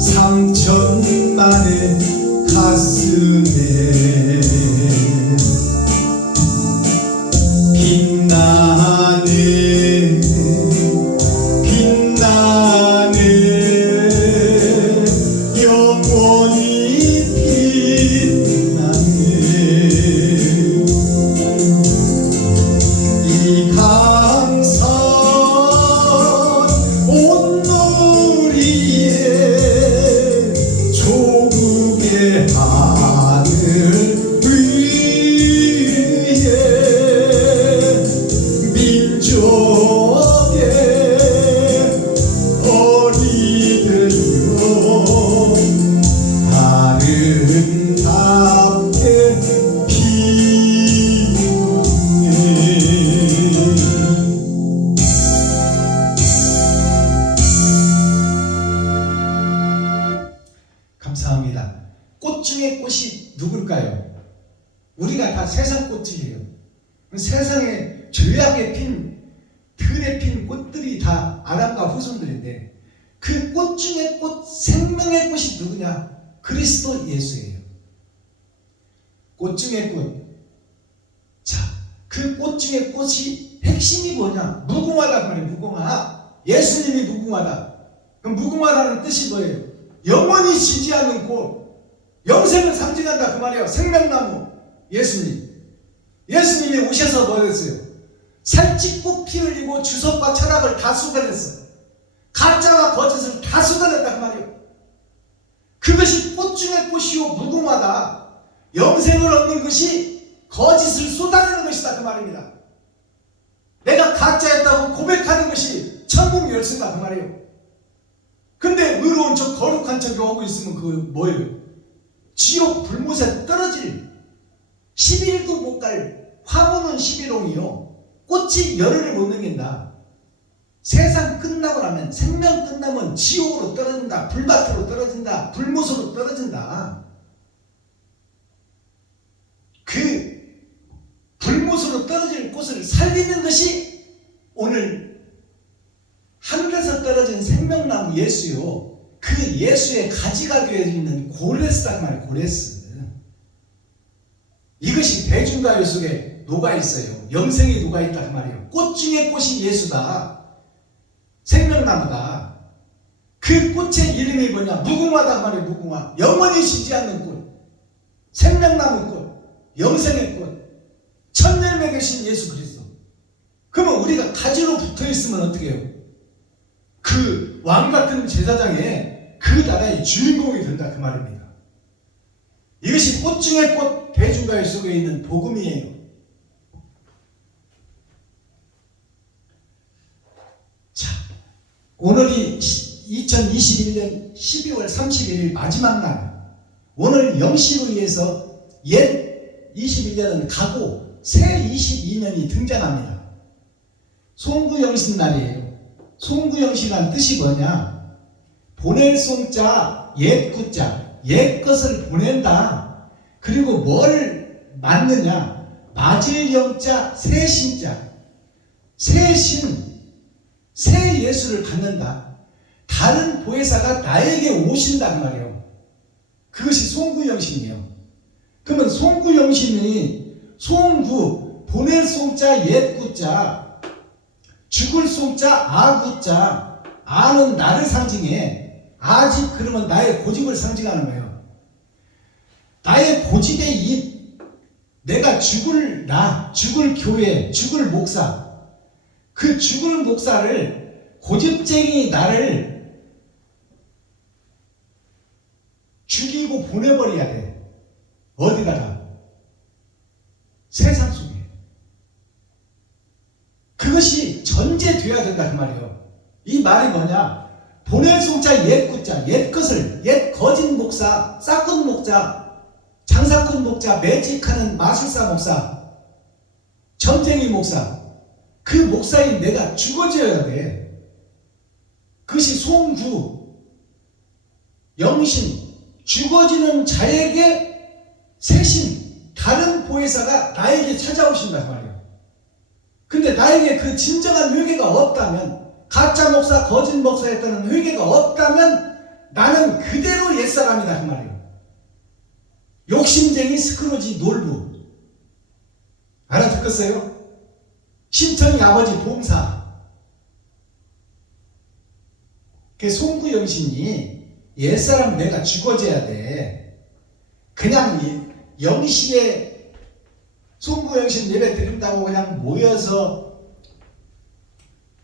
삼천만의 가슴에 빛나네 빛나네 영원히 빛나네 이 강산 온누리에 조국의 하늘 위에 민족의 어리들여 아름답게 피었네 감사합니다. 꽃 중에 꽃이 누굴까요? 우리가 다 세상 꽃이에요. 세상에 죄악에 핀 들에 핀 꽃들이 다 아담과 후손들인데 그 꽃 중에 꽃, 생명의 꽃이 누구냐? 그리스도 예수예요. 꽃 중에 꽃. 자, 그 꽃 중에 꽃이 핵심이 뭐냐? 무궁화다 그 말이에요. 무궁화. 예수님이 무궁화다. 그럼 무궁화라는 뜻이 뭐예요? 영원히 지지 않는 꽃. 영생을 상징한다 그 말이에요. 생명나무. 예수님. 예수님이 오셔서 뭐 했어요? 살찌고 피 흘리고 주석과 철학을 다 쏟아냈어. 가짜와 거짓을 다 쏟아냈다 그 말이에요. 그것이 꽃 중에 꽃이요 무궁화다. 영생을 얻는 것이 거짓을 쏟아내는 것이다 그 말입니다. 내가 가짜였다고 고백하는 것이 천국 열쇠다 그 말이에요. 근데 의로운 척 거룩한 척 하고 있으면 그거 뭐예요? 지옥 불못에 떨어질 11도 못 갈 화보는 11홍이요 꽃이 열흘을 못 넘긴다. 세상 끝나고 나면 생명 끝나면 지옥으로 떨어진다. 불밭으로 떨어진다. 불못으로 떨어진다. 그 불못으로 떨어질 꽃을 살리는 것이 오늘 하늘에서 떨어진 생명나무 예수요. 그 예수의 가지가 되어 있는 고레스란 말이에요. 고레스. 이것이 대중가요 속에 녹아있어요. 영생이 녹아있다 그 말이에요. 꽃 중에 꽃이 예수다. 생명나무다. 그 꽃의 이름이 뭐냐? 무궁화다 그 말이에요. 무궁화. 영원히 지지 않는 꽃. 생명나무 꽃. 영생의 꽃. 천열매 계신 예수 그리스도. 그러면 우리가 가지로 붙어있으면 어떻게 해요? 그 왕같은 제사장의 그 나라의 주인공이 된다 그 말입니다. 이것이 꽃 중에 꽃 대중가요 속에 있는 복음이에요. 자, 오늘이 2021년 12월 31일 마지막 날. 오늘 0시로 의해서 옛 21년은 가고 새 22년이 등장합니다. 송구영신 날이에요. 송구영신이란 뜻이 뭐냐? 보낼 송자, 옛 구자, 옛 것을 보낸다. 그리고 뭘 맞느냐? 맞을 영자, 새 신자, 새 신, 새 예수를 갖는다. 다른 보혜사가 나에게 오신단 말이에요. 그것이 송구영신이에요. 그러면 송구영신이 송구, 보낼 송자 옛 구자, 죽을 송자 아구자. 아는 나를 상징해. 아집 그러면 나의 고집을 상징하는 거예요. 나의 고집의 이 내가 죽을 나, 죽을 교회, 죽을 목사, 그 죽을 목사를 고집쟁이 나를 죽이고 보내버려야 돼. 어디다가? 세상 속에. 그것이 전제돼야 된다 그 말이에요. 이 말이 뭐냐? 보낼 송자 옛 구자, 옛 것을, 옛 거짓 목사, 싹군 목자, 장사꾼 목자, 매직하는 마술사 목사, 점쟁이 목사, 그 목사인 내가 죽어져야 돼. 그것이 송구, 영신, 죽어지는 자에게 세신, 다른 보혜사가 나에게 찾아오신단 말이에요. 근데 나에게 그 진정한 회개가 없다면, 가짜 목사, 거짓 목사에 따른 회개가 없다면 나는 그대로 옛사람이다 그 말이에요. 욕심쟁이 스크루지 놀부. 알아듣겠어요? 신청이 아버지 봉사. 그 송구 영신이 옛사람 내가 죽어져야 돼. 그냥 영시에 송구 영신 예배 드린다고 그냥 모여서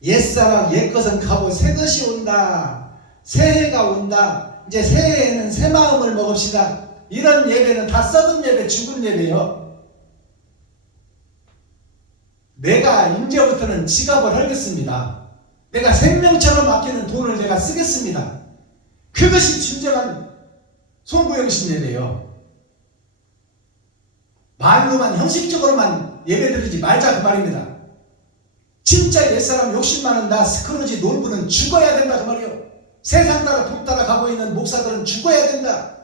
옛사람 옛것은 가고 새것이 온다, 새해가 온다, 이제 새해에는 새 마음을 먹읍시다, 이런 예배는 다 썩은 예배, 죽은 예배요. 내가 이제부터는 지갑을 헐겠습니다. 내가 생명처럼 아끼는 돈을 내가 쓰겠습니다. 그것이 진정한 송구영신 예배요. 말로만 형식적으로만 예배드리지 말자 그 말입니다. 진짜 옛사람 욕심 많은 나 스크루지 놀부는 죽어야 된다 그 말이요. 세상 따라 돈 따라 가고 있는 목사들은 죽어야 된다.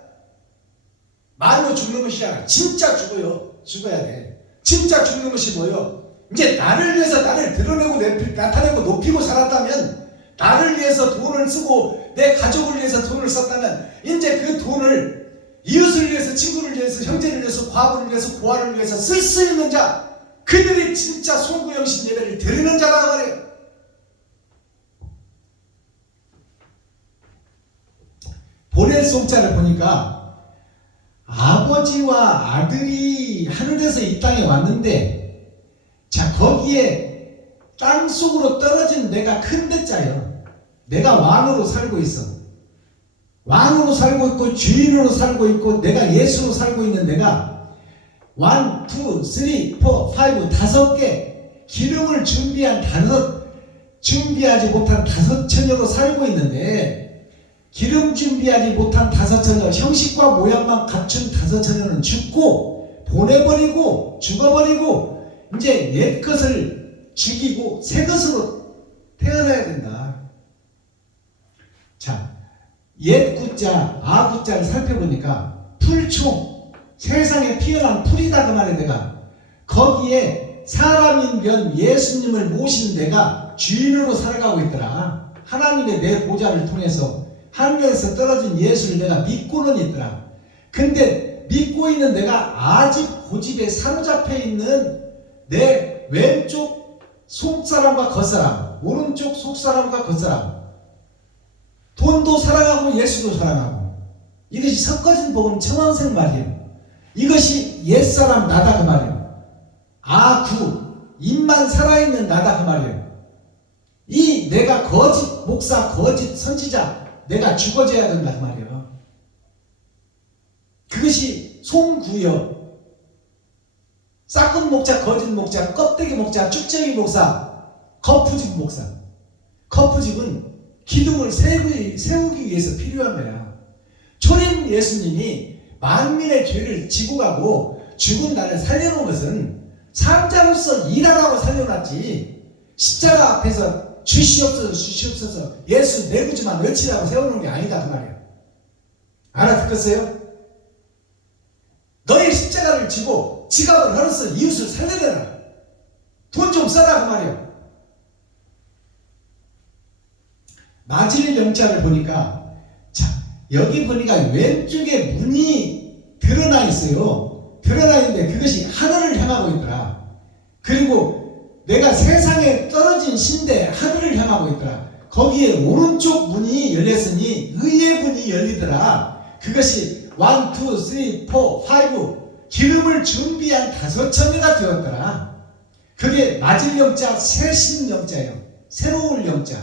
말로 죽는 것이 아니라 진짜 죽어요. 죽어야 돼. 진짜 죽는 것이 뭐요? 이제 나를 위해서 나를 드러내고 나타내고 높이고 살았다면, 나를 위해서 돈을 쓰고 내 가족을 위해서 돈을 썼다면, 이제 그 돈을 이웃을 위해서, 친구를 위해서, 형제를 위해서, 과부를 위해서, 고아를 위해서 쓸 수 있는 자, 그들이 진짜 송구영신 예배를 드리는 자라고 말해요. 보낼 송자를 보니까 아버지와 아들이 하늘에서 이 땅에 왔는데, 자, 거기에 땅속으로 떨어진 내가 큰 대자요. 내가 왕으로 살고 있어. 왕으로 살고 있고 주인으로 살고 있고 내가 예수로 살고 있는 내가 1, 2, 3, 4, 5 다섯 개 기름을 준비하지 못한 다섯 처녀로 살고 있는데, 기름 준비하지 못한 다섯 처녀, 형식과 모양만 갖춘 다섯 처녀는 죽고 보내버리고 죽어버리고 이제 옛 것을 죽이고 새 것으로 태어나야 된다. 자, 옛 구자, 아 구자를 살펴보니까 풀총, 세상에 피어난 풀이다 그 말이야. 내가 거기에 사람인 변 예수님을 모신 내가 주인으로 살아가고 있더라. 하나님의 내 보좌를 통해서 하늘에서 떨어진 예수를 내가 믿고는 있더라. 근데 믿고 있는 내가 아직 고집에 사로잡혀 있는 내 왼쪽 속사람과 겉사람, 오른쪽 속사람과 겉사람, 돈도 사랑하고 예수도 사랑하고, 이것이 섞어진 복음 청황생 말이에요. 이것이 옛사람 나다 그 말이에요. 아구, 입만 살아있는 나다 그 말이에요. 이 내가 거짓 목사, 거짓 선지자, 내가 죽어져야 된다 그 말이에요. 그것이 송구여. 싹군 목자, 거짓 목자, 껍데기 목자, 쭉쟁이 목사, 거푸집 목사. 거푸집은 기둥을 세우기 위해서 필요한 거야. 초림 예수님이 만민의 죄를 지고 가고 죽은 나를 살려놓은 것은 상자로서 일하라고 살려놨지, 십자가 앞에서 주시옵소서 주시옵소서 예수 내구지만 외치라고 세워놓은 게 아니다 그 말이에요. 알아듣겠어요? 너의 십자가를 지고 지갑을 헐어서 이웃을 살려내라. 돈 좀 써라 그 말이에요. 마질 영자를 보니까, 자, 여기 보니까 왼쪽에 문이 드러나 있어요. 드러나 있는데 그것이 하늘을 향하고 있더라. 그리고 내가 세상에 떨어진 신대 하늘을 향하고 있더라. 거기에 오른쪽 문이 열렸으니 의의 문이 열리더라. 그것이 1, 2, 3, 4, 5 기름을 준비한 5첨예가 되었더라. 그게 맞을 영자, 새신 영자예요. 새로울 영자.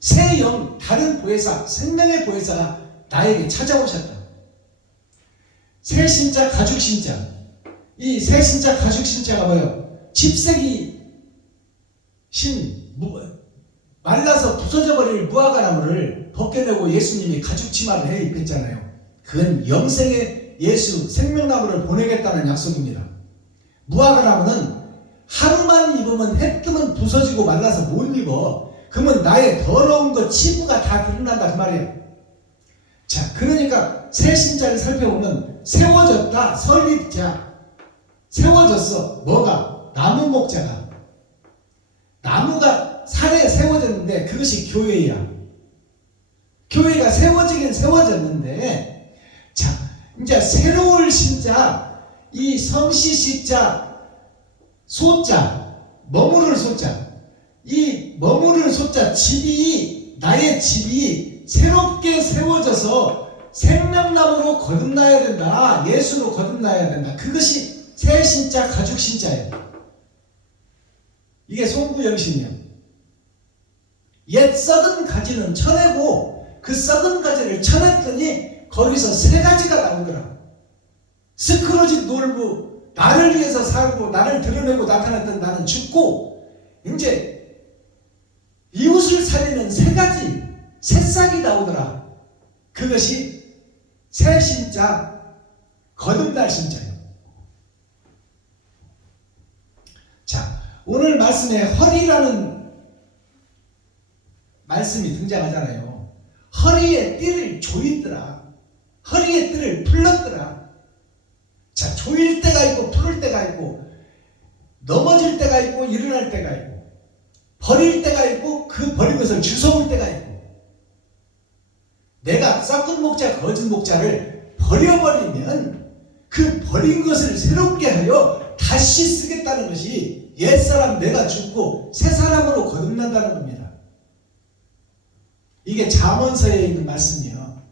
새 영, 다른 보혜사, 생명의 보혜사가 나에게 찾아오셨다. 새 신자, 가죽 신자. 이 새 신자, 가죽 신자가 뭐예요? 집세기 말라서 부서져 버릴 무화과나무를 벗겨내고 예수님이 가죽 치마를 해 입혔잖아요. 그건 영생의 예수 생명나무를 보내겠다는 약속입니다. 무화과나무는 하루만 입으면 해 뜨면 부서지고 말라서 못 입어. 그러면 나의 더러운 것 치부가 다 드러난다 그 말이에요. 자, 그러니까 새 신자를 살펴보면 세워졌다. 설립자. 세워졌어. 뭐가? 나무 목자가. 나무가 산에 세워졌는데 그것이 교회야. 교회가 세워지긴 세워졌는데, 자, 이제 새로울 신자, 이 성시시자, 소자, 머무를 소자, 이 머무를 소자, 집이, 나의 집이 새롭게 세워져서 생명나무로 거듭나야 된다. 예수로 거듭나야 된다. 그것이 새 신자, 가죽 신자예요. 이게 송구영신이에요. 옛 썩은 가지는 쳐내고 그 썩은 가지를 쳐냈더니 거기서 새 가지가 나오더라. 스크루지 놀부, 나를 위해서 살고 나를 드러내고 나타났던 나는 죽고 이제 이웃을 살리는 새 가지, 새싹이 나오더라. 그것이 새 신자, 거듭날 신자예요. 자, 오늘 말씀에 허리라는 말씀이 등장하잖아요. 허리에 띠를 조이더라. 허리에 띠를 풀렀더라. 자, 조일 때가 있고 풀을 때가 있고 넘어질 때가 있고 일어날 때가 있고 버릴 때가 있고 그 버린 것을 주워올 때가 있고 내가 썩은 목자, 거짓 목자를 버려버리면 그 버린 것을 새롭게 하여 다시 쓰겠다는 것이 옛사람 내가 죽고 새 사람으로 거듭난다는 겁니다. 이게 잠언서에 있는 말씀이에요.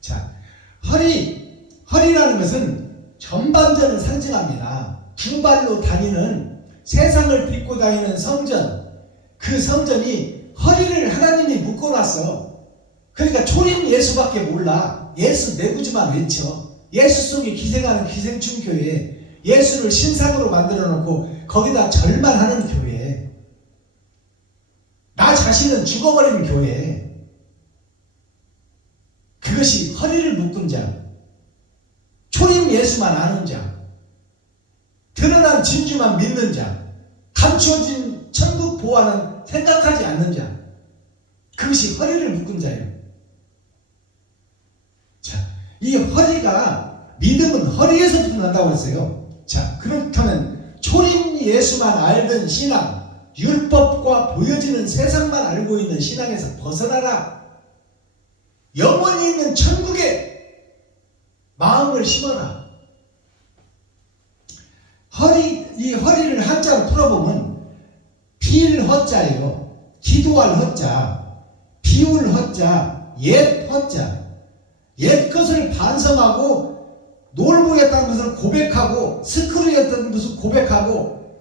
자, 허리라는 것은 전반전을 상징합니다. 두 발로 다니는 세상을 딛고 다니는 성전, 그 성전이 허리를 하나님이 묶어놨어. 그러니까 초림 예수밖에 몰라. 예수 내구지만 외쳐. 예수 속에 기생하는 기생충 교회, 예수를 신상으로 만들어 놓고 거기다 절만하는 교회, 나 자신은 죽어버리는 교회, 그것이 허리를 묶은 자, 초림 예수만 아는 자, 드러난 진주만 믿는 자, 감추어진 천국 보화는 생각하지 않는 자, 그것이 허리를 묶은 자예요. 자, 이 허리가, 믿음은 허리에서부터 난다고 했어요. 자, 그렇다면 초림 예수만 알던 신앙, 율법과 보여지는 세상만 알고 있는 신앙에서 벗어나라. 영원히 있는 천국에 마음을 심어라. 이 허리를 한자로 풀어보면 필허자예요. 기도할 허자, 비울 허자, 옛 허자. 옛 것을 반성하고 놀부였다는 것을 고백하고 스크루였다는 것을 고백하고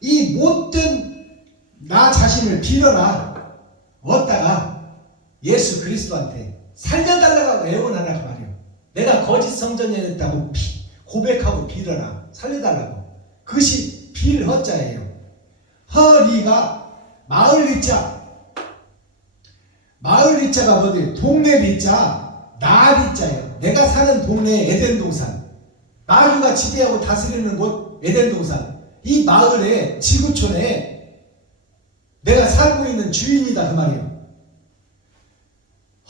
이 못된 나 자신을 빌어라. 얻다가 예수 그리스도한테 살려달라고 애원하라 그 말이에요. 내가 거짓 성전이었다고 고백하고 빌어라. 살려달라고. 그것이 빌허자예요. 허리가 마을리자. 마을리자가 뭐지? 동네리자, 나리자예요. 내가 사는 동네 에덴 동산, 마귀가 지배하고 다스리는 곳 에덴 동산, 이 마을에 지구촌에 내가 살고 있는 주인이다 그 말이에요.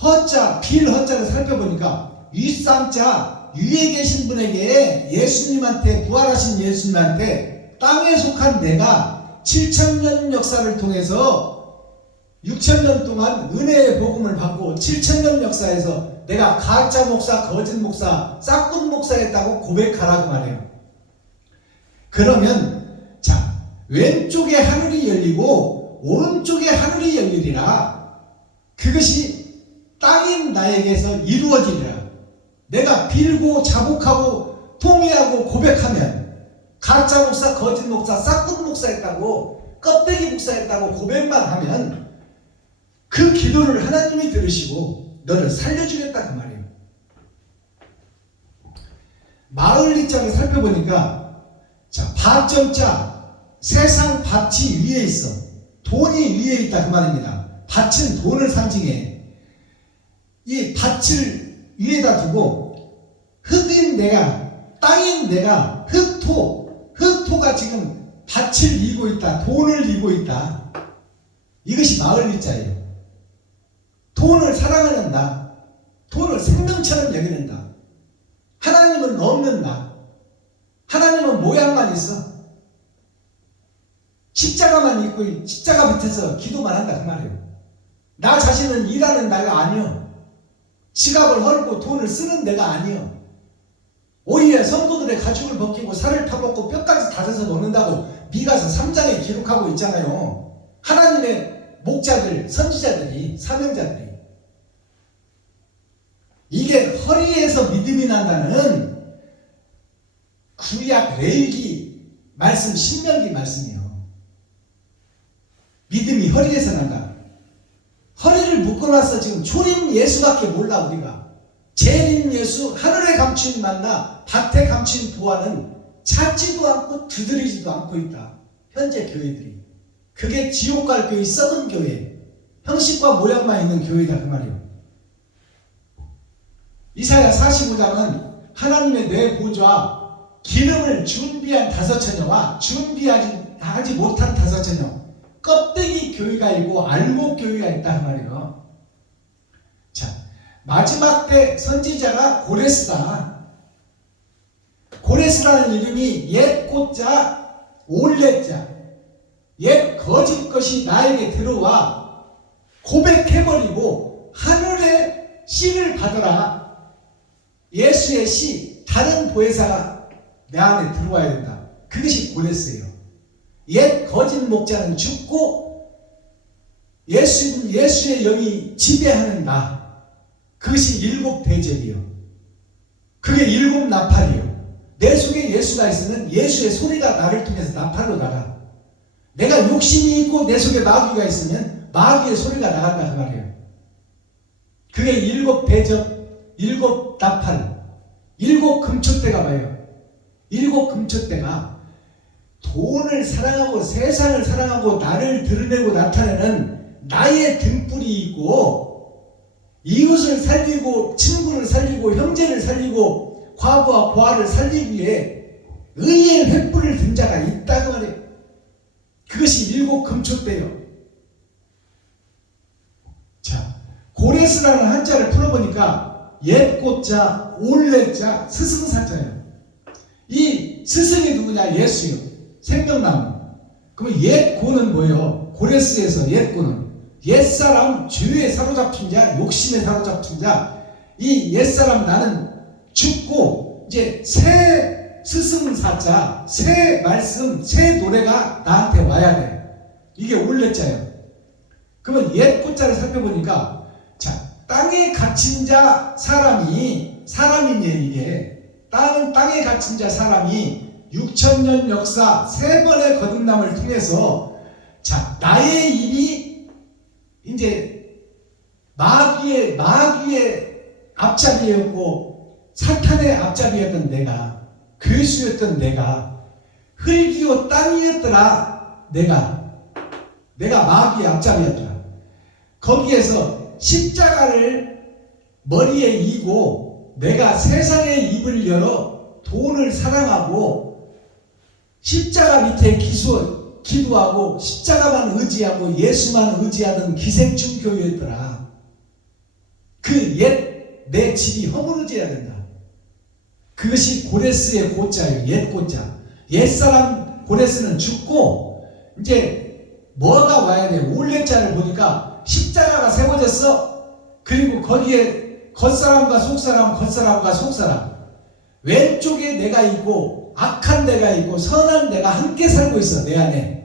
허자, 빌허자를 살펴보니까 윗상자, 위에 계신 분에게 예수님한테, 부활하신 예수님한테 땅에 속한 내가 7,000년 역사를 통해서 6,000년 동안 은혜의 복음을 받고 7,000년 역사에서 내가 가짜 목사, 거짓 목사, 싹군 목사였다고 고백하라고 말해요. 그러면 자, 왼쪽에 하늘이 열리고 오른쪽에 하늘이 열리리라. 그것이 땅인 나에게서 이루어지리라. 내가 빌고 자복하고 통회하고 고백하면 가짜 목사, 거짓 목사, 싹군 목사였다고, 껍데기 목사였다고 고백만 하면 그 기도를 하나님이 들으시고 너를 살려주겠다 그 말이에요. 마을 리장을 살펴보니까 자, 밭정자, 세상 밭이 위에 있어. 돈이 위에 있다 그 말입니다. 밭은 돈을 상징해. 이 밭을 위에다 두고 흙인 내가, 땅인 내가, 흙토가 지금 밭을 이고 있다. 돈을 이고 있다. 이것이 마을 리자예요. 돈을 사랑하는 나, 돈을 생명처럼 여기는 나, 하나님은 없는 나, 하나님은 모양만 있어. 십자가만 있고 십자가 밑에서 기도만 한다 그 말이에요. 나 자신은 일하는 나가 아니요. 지갑을 헐고 돈을 쓰는 내가 아니요. 오히려 성도들의 가죽을 벗기고 살을 파먹고 뼈까지 다져서 먹는다고 미가서 3장에 기록하고 있잖아요. 하나님의 목자들, 선지자들이, 사명자들이. 이게 허리에서 믿음이 난다는 구약 레위기 말씀, 신명기 말씀이요. 믿음이 허리에서 난다. 허리를 묶어놔서 지금 초림 예수밖에 몰라 우리가. 재림 예수, 하늘에 감춘 만나, 밭에 감춘 보화는 찾지도 않고 두드리지도 않고 있다. 현재 교회들이. 그게 지옥 갈 교회, 썩은 교회, 형식과 모양만 있는 교회다 그 말이에요. 이사야 45장은 하나님의 내 보좌, 기름을 준비한 5처녀와 준비하지 못한 5처녀, 껍데기 교회가 있고 알곡 교회가 있다 그 말이에요. 자, 마지막 때 선지자가 고레스다. 고레스라는 이름이 옛 꽃자, 올레자, 옛 거짓 것이 나에게 들어와 고백해버리고 하늘의 씨를 받아라. 예수의 씨, 다른 보혜사가 내 안에 들어와야 된다. 그것이 고레스예요. 옛 거짓 목자는 죽고 예수의 영이 지배하는 나. 그것이 7 대접이요. 그게 7 나팔이요. 내 속에 예수가 있으면 예수의 소리가 나를 통해서 나팔로 나가. 내가 욕심이 있고 내 속에 마귀가 있으면 마귀의 소리가 나간다 그 말이에요. 그게 7 대접, 7 나팔, 7 금초대가 뭐예요? 7 금초대가 돈을 사랑하고 세상을 사랑하고 나를 드러내고 나타내는 나의 등불이 있고, 이웃을 살리고 친구를 살리고 형제를 살리고 과부와 고아를 살리기 위해 의의 횃불을 든 자가 있다고 말해요. 그것이 7 금초대요. 자, 고레스라는 한자를 풀어보니까 옛꽃자, 올레자, 스승사자예요. 이 스승이 누구냐? 예수요. 생명나무. 그러면 옛고는 뭐예요? 고레스에서 옛고는 옛사람, 죄에 사로잡힌 자, 욕심에 사로잡힌 자. 이 옛사람 나는 죽고 이제 새 스승사자, 새 말씀, 새 노래가 나한테 와야 돼. 이게 올레자예요. 그러면 옛꽃자를 살펴보니까 자, 땅에 갇힌 자 사람이네 이게. 땅에 갇힌 자 사람이 6,000년 역사 3번의 거듭남을 통해서 자, 나의 입이 이제 마귀의 앞잡이였고 사탄의 앞잡이였던 내가, 괴수였던 내가, 흙이요 땅이었더라. 내가 마귀의 앞잡이였더라. 거기에서 십자가를 머리에 이고 내가 세상의 입을 열어 돈을 사랑하고 십자가 밑에 기도하고 십자가만 의지하고 예수만 의지하던 기생충 교회였더라. 그 옛 내 집이 허물어져야 된다. 그것이 고레스의 고자예요. 옛 고자. 옛사람 고레스는 죽고 이제 뭐가 와야 돼요? 올레자를 보니까 십자가가 세워졌어. 그리고 거기에 겉사람과 속사람, 겉사람과 속사람, 왼쪽에 내가 있고 악한 내가 있고 선한 내가 함께 살고 있어. 내 안에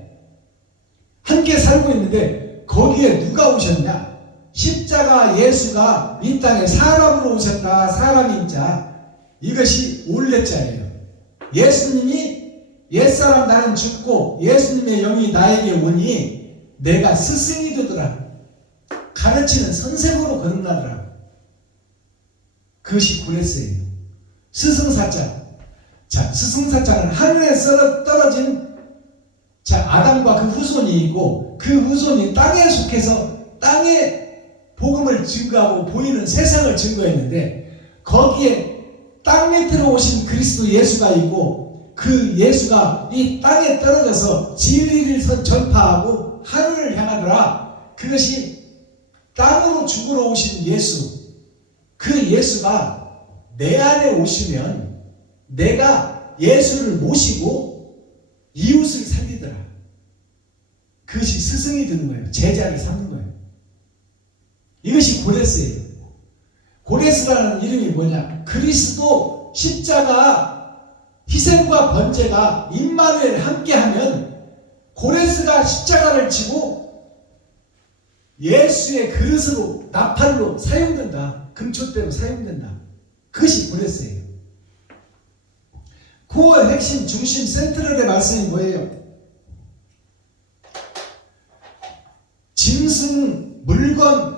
함께 살고 있는데 거기에 누가 오셨냐? 십자가 예수가 이 땅에 사람으로 오셨다. 사람인 자, 이것이 올레자예요. 예수님이 옛사람 나는 죽고 예수님의 영이 나에게 오니 내가 스승이 되더라. 가르치는 선생으로 거듭나더라. 그것이 고레스예요. 스승사자. 자, 스승사자는 하늘에 떨어진 아담과 그 후손이 있고 그 후손이 땅에 속해서 땅에 복음을 증거하고 보이는 세상을 증거했는데 거기에 땅 밑으로 오신 그리스도 예수가 있고 그 예수가 이 땅에 떨어져서 진리를 전파하고 하늘을 향하더라. 그것이 땅으로 죽으러 오신 예수. 그 예수가 내 안에 오시면 내가 예수를 모시고 이웃을 살리더라. 그것이 스승이 되는 거예요. 제자를 삼는 거예요. 이것이 고레스예요. 고레스라는 이름이 뭐냐? 그리스도 십자가 희생과 번제가 임마누엘 함께하면 고레스가 십자가를 지고 예수의 그릇으로 나팔로 사용된다. 금초대로 사용된다. 그것이 고레스예요. 코어의 핵심, 중심, 센트럴의 말씀이 뭐예요? 짐승, 물건,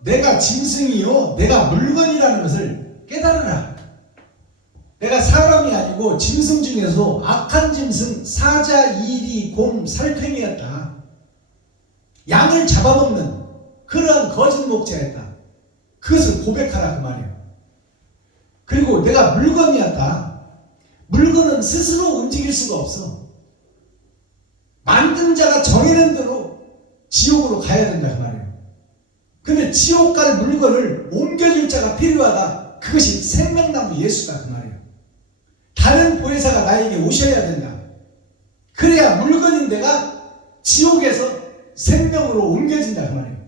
내가 짐승이요 내가 물건이라는 것을 깨달으라. 내가 사람이 아니고 짐승 중에서 악한 짐승, 사자, 이리, 곰, 살쾡이었다. 양을 잡아먹는 그러한 거짓 목자였다. 그것을 고백하라 그 말이에요. 그리고 내가 물건이었다. 물건은 스스로 움직일 수가 없어. 만든 자가 정해는 대로 지옥으로 가야 된다 그 말이에요. 근데 지옥 갈 물건을 옮겨줄 자가 필요하다. 그것이 생명나무 예수다 그 말이에요. 다른 보혜사가 나에게 오셔야 된다. 그래야 물건인 내가 지옥에서 생명으로 옮겨진다 그 말이에요.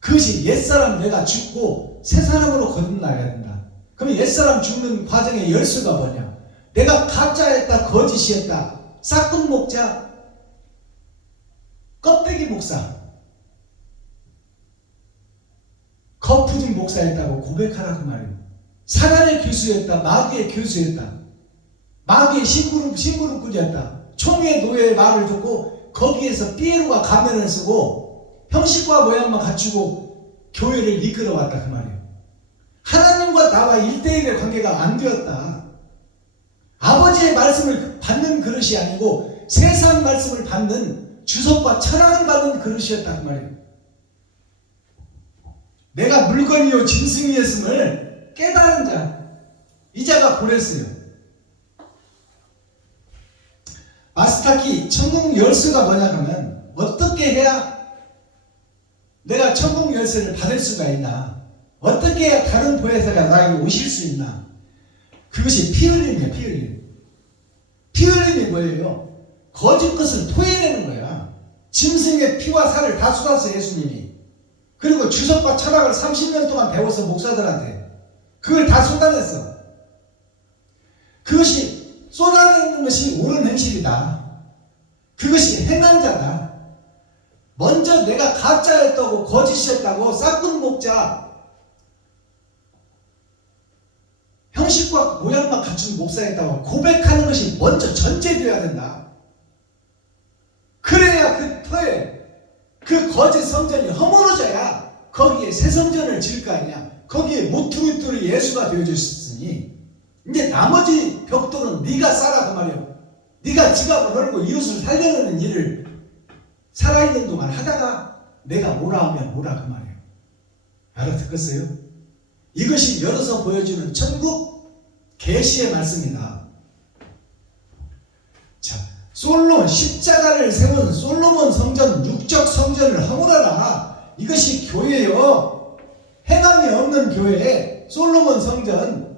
그것이 옛사람 내가 죽고 새사람으로 거듭나야 된다. 그럼 옛사람 죽는 과정의 열쇠가 뭐냐? 내가 가짜였다, 거짓이었다, 싹군 목자, 껍데기 목사, 거푸진 목사였다고 고백하라 그 말이에요. 사단의 교수였다, 마귀의 교수였다, 마귀의 심부름꾼이었다, 총의 노예의 말을 듣고 거기에서 피에로가 가면을 쓰고 형식과 모양만 갖추고 교회를 이끌어왔다 그 말이에요. 하나님과 나와 1대1의 관계가 안 되었다. 아버지의 말씀을 받는 그릇이 아니고 세상 말씀을 받는 주석과 철학을 받는 그릇이었다 그 말이에요. 내가 물건이요 짐승이었음을 깨달은 자, 이 자가 고레스예요. 마스타키 천국 열쇠가 뭐냐 하면 어떻게 해야 내가 천국 열쇠를 받을 수가 있나? 어떻게 해야 다른 보혜사가 나에게 오실 수 있나? 그것이 피 흘림이에요. 피 흘림. 피 흘림이 뭐예요? 거짓 것을 토해내는 거야. 짐승의 피와 살을 다 쏟았어 예수님이. 그리고 주석과 철학을 30년 동안 배워서 목사들한테 그걸 다 쏟아냈어. 그것이 쏟아내는 것이 옳은 행실이다. 그것이 행한 자다. 먼저 내가 가짜였다고 거짓이었다고 싹군 목자 형식과 모양만 갖춘 목사였다고 고백하는 것이 먼저 전제되어야 된다. 그래야 그 터에 그 거짓 성전이 허물어져야 거기에 새 성전을 지을 거 아니냐. 거기에 모퉁이돌이 예수가 되어주셨으니 이제 나머지 벽돌은 네가 쌓아 그 말이야. 네가 지갑을 헐고 이웃을 살려내는 일을 살아있는 동안 하다가 내가 뭐라 하면 뭐라 그 말이에요. 알아듣겠어요? 이것이 열어서 보여주는 천국 계시의 말씀이다. 자, 솔로몬 십자가를 세운 솔로몬 성전, 육적 성전을 허물어라. 이것이 교회요. 행함이 없는 교회, 솔로몬 성전,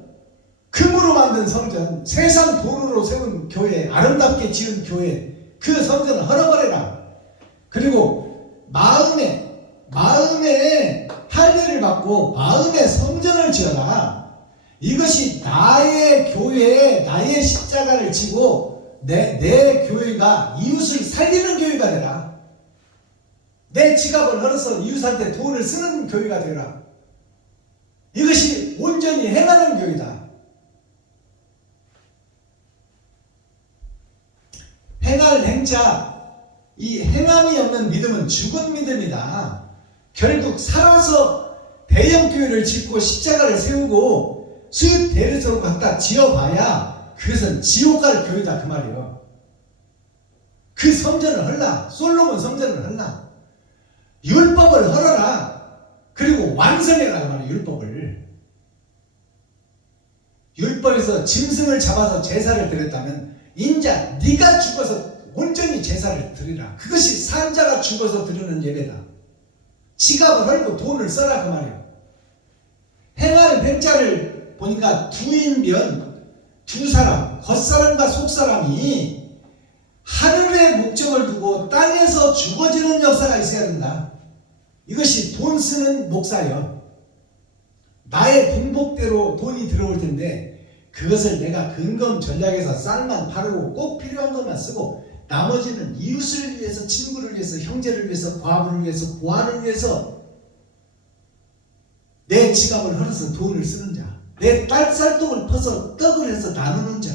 금으로 만든 성전, 세상 도로로 세운 교회, 아름답게 지은 교회, 그 성전을 헐어버려라. 그리고 마음에 할례를 받고 마음에 성전을 지어라. 이것이 나의 교회에 나의 십자가를 지고 내 교회가 이웃을 살리는 교회가 되라. 내 지갑을 헐어서 이웃한테 돈을 쓰는 교회가 되라. 이것이 온전히 행하는 교회다. 행할 행자, 이 행함이 없는 믿음은 죽은 믿음이다. 결국 살아서 대형교회를 짓고 십자가를 세우고 수입 대리소로 갖다 지어봐야 그것은 지옥 갈 교회다 그 말이에요. 그 성전을 헐라. 솔로몬 성전을 헐라. 율법을 헐어라. 그리고 완성해라 그 말이에요. 율법에서 짐승을 잡아서 제사를 드렸다면 인자 네가 죽어서 온전히 제사를 드리라. 그것이 산자가 죽어서 드리는 예배다. 지갑을 헐고 돈을 써라 그 말이에요. 행할 행자를 보니까 두인변, 두 사람, 겉사람과 속사람이 하늘의 목적을 두고 땅에서 죽어지는 역사가 있어야 된다. 이것이 돈 쓰는 목사예요. 나의 분복대로 돈이 들어올 텐데 그것을 내가 근검 전략에서 쌀만 바르고 꼭 필요한 것만 쓰고 나머지는 이웃을 위해서, 친구를 위해서, 형제를 위해서, 과부를 위해서, 고아를 위해서 내 지갑을 헐어서 돈을 쓰는 자, 내 딸쌀떡을 퍼서 떡을 해서 나누는 자,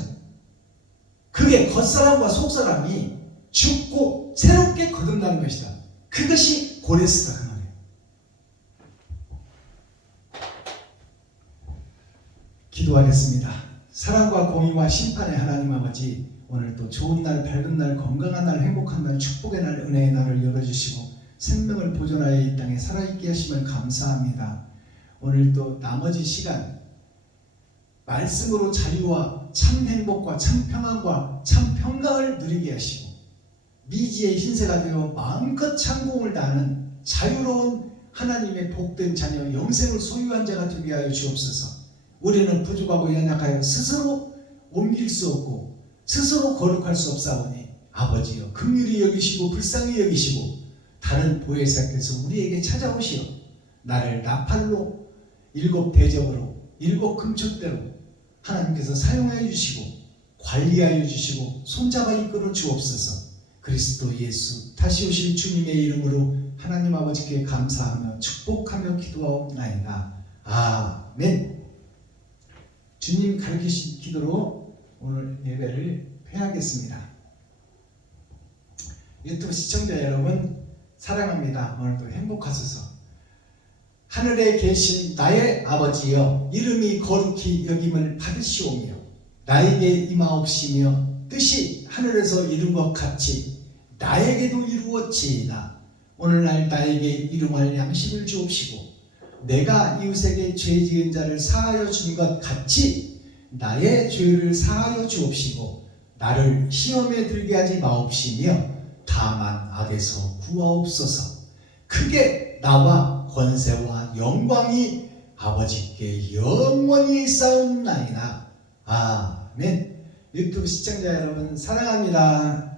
그게 겉사람과 속사람이 죽고 새롭게 거듭나는 것이다. 그것이 고레스다 그 말이에요. 기도하겠습니다. 사랑과 공의와 심판의 하나님 아버지, 오늘 또 좋은 날, 밝은 날, 건강한 날, 행복한 날, 축복의 날, 은혜의 날을 열어주시고 생명을 보존하여 이 땅에 살아있게 하심을 감사합니다. 오늘 또 나머지 시간 말씀으로 자유와 참 행복과 참 평안과 참 평강을 누리게 하시고 미지의 흰새가 되어 마음껏 창공을 다하는 자유로운 하나님의 복된 자녀 영생을 소유한 자가 되게 하여 주옵소서. 우리는 부족하고 연약하여 스스로 옮길 수 없고 스스로 거룩할 수 없사오니 아버지여 긍휼히 여기시고 불쌍히 여기시고 다른 보혜사께서 우리에게 찾아오시어 나를 나팔로 일곱 대접으로 일곱 금축대로 하나님께서 사용하여 주시고 관리하여 주시고 손잡아 이끌어 주옵소서. 그리스도 예수 다시 오실 주님의 이름으로 하나님 아버지께 감사하며 축복하며 기도하옵나이다. 아멘. 주님 가르치신 기도로 오늘 예배를 폐하겠습니다. 유튜브 시청자 여러분 사랑합니다. 오늘도 행복하소서. 하늘에 계신 나의 아버지여 이름이 거룩히 여김을 받으시오며 나에게 임하옵시며 뜻이 하늘에서 이룬 것 같이 나에게도 이루어지이다. 오늘날 나에게 일용할 양식을 주옵시고 내가 이웃에게 죄 지은 자를 사하여 준 것 같이 나의 죄를 사하여 주옵시고 나를 시험에 들게 하지 마옵시며 다만 악에서 구하옵소서. 크게 나와 권세와 영광이 아버지께 영원히 싸움나이다. 아멘. 유튜브 시청자 여러분 사랑합니다.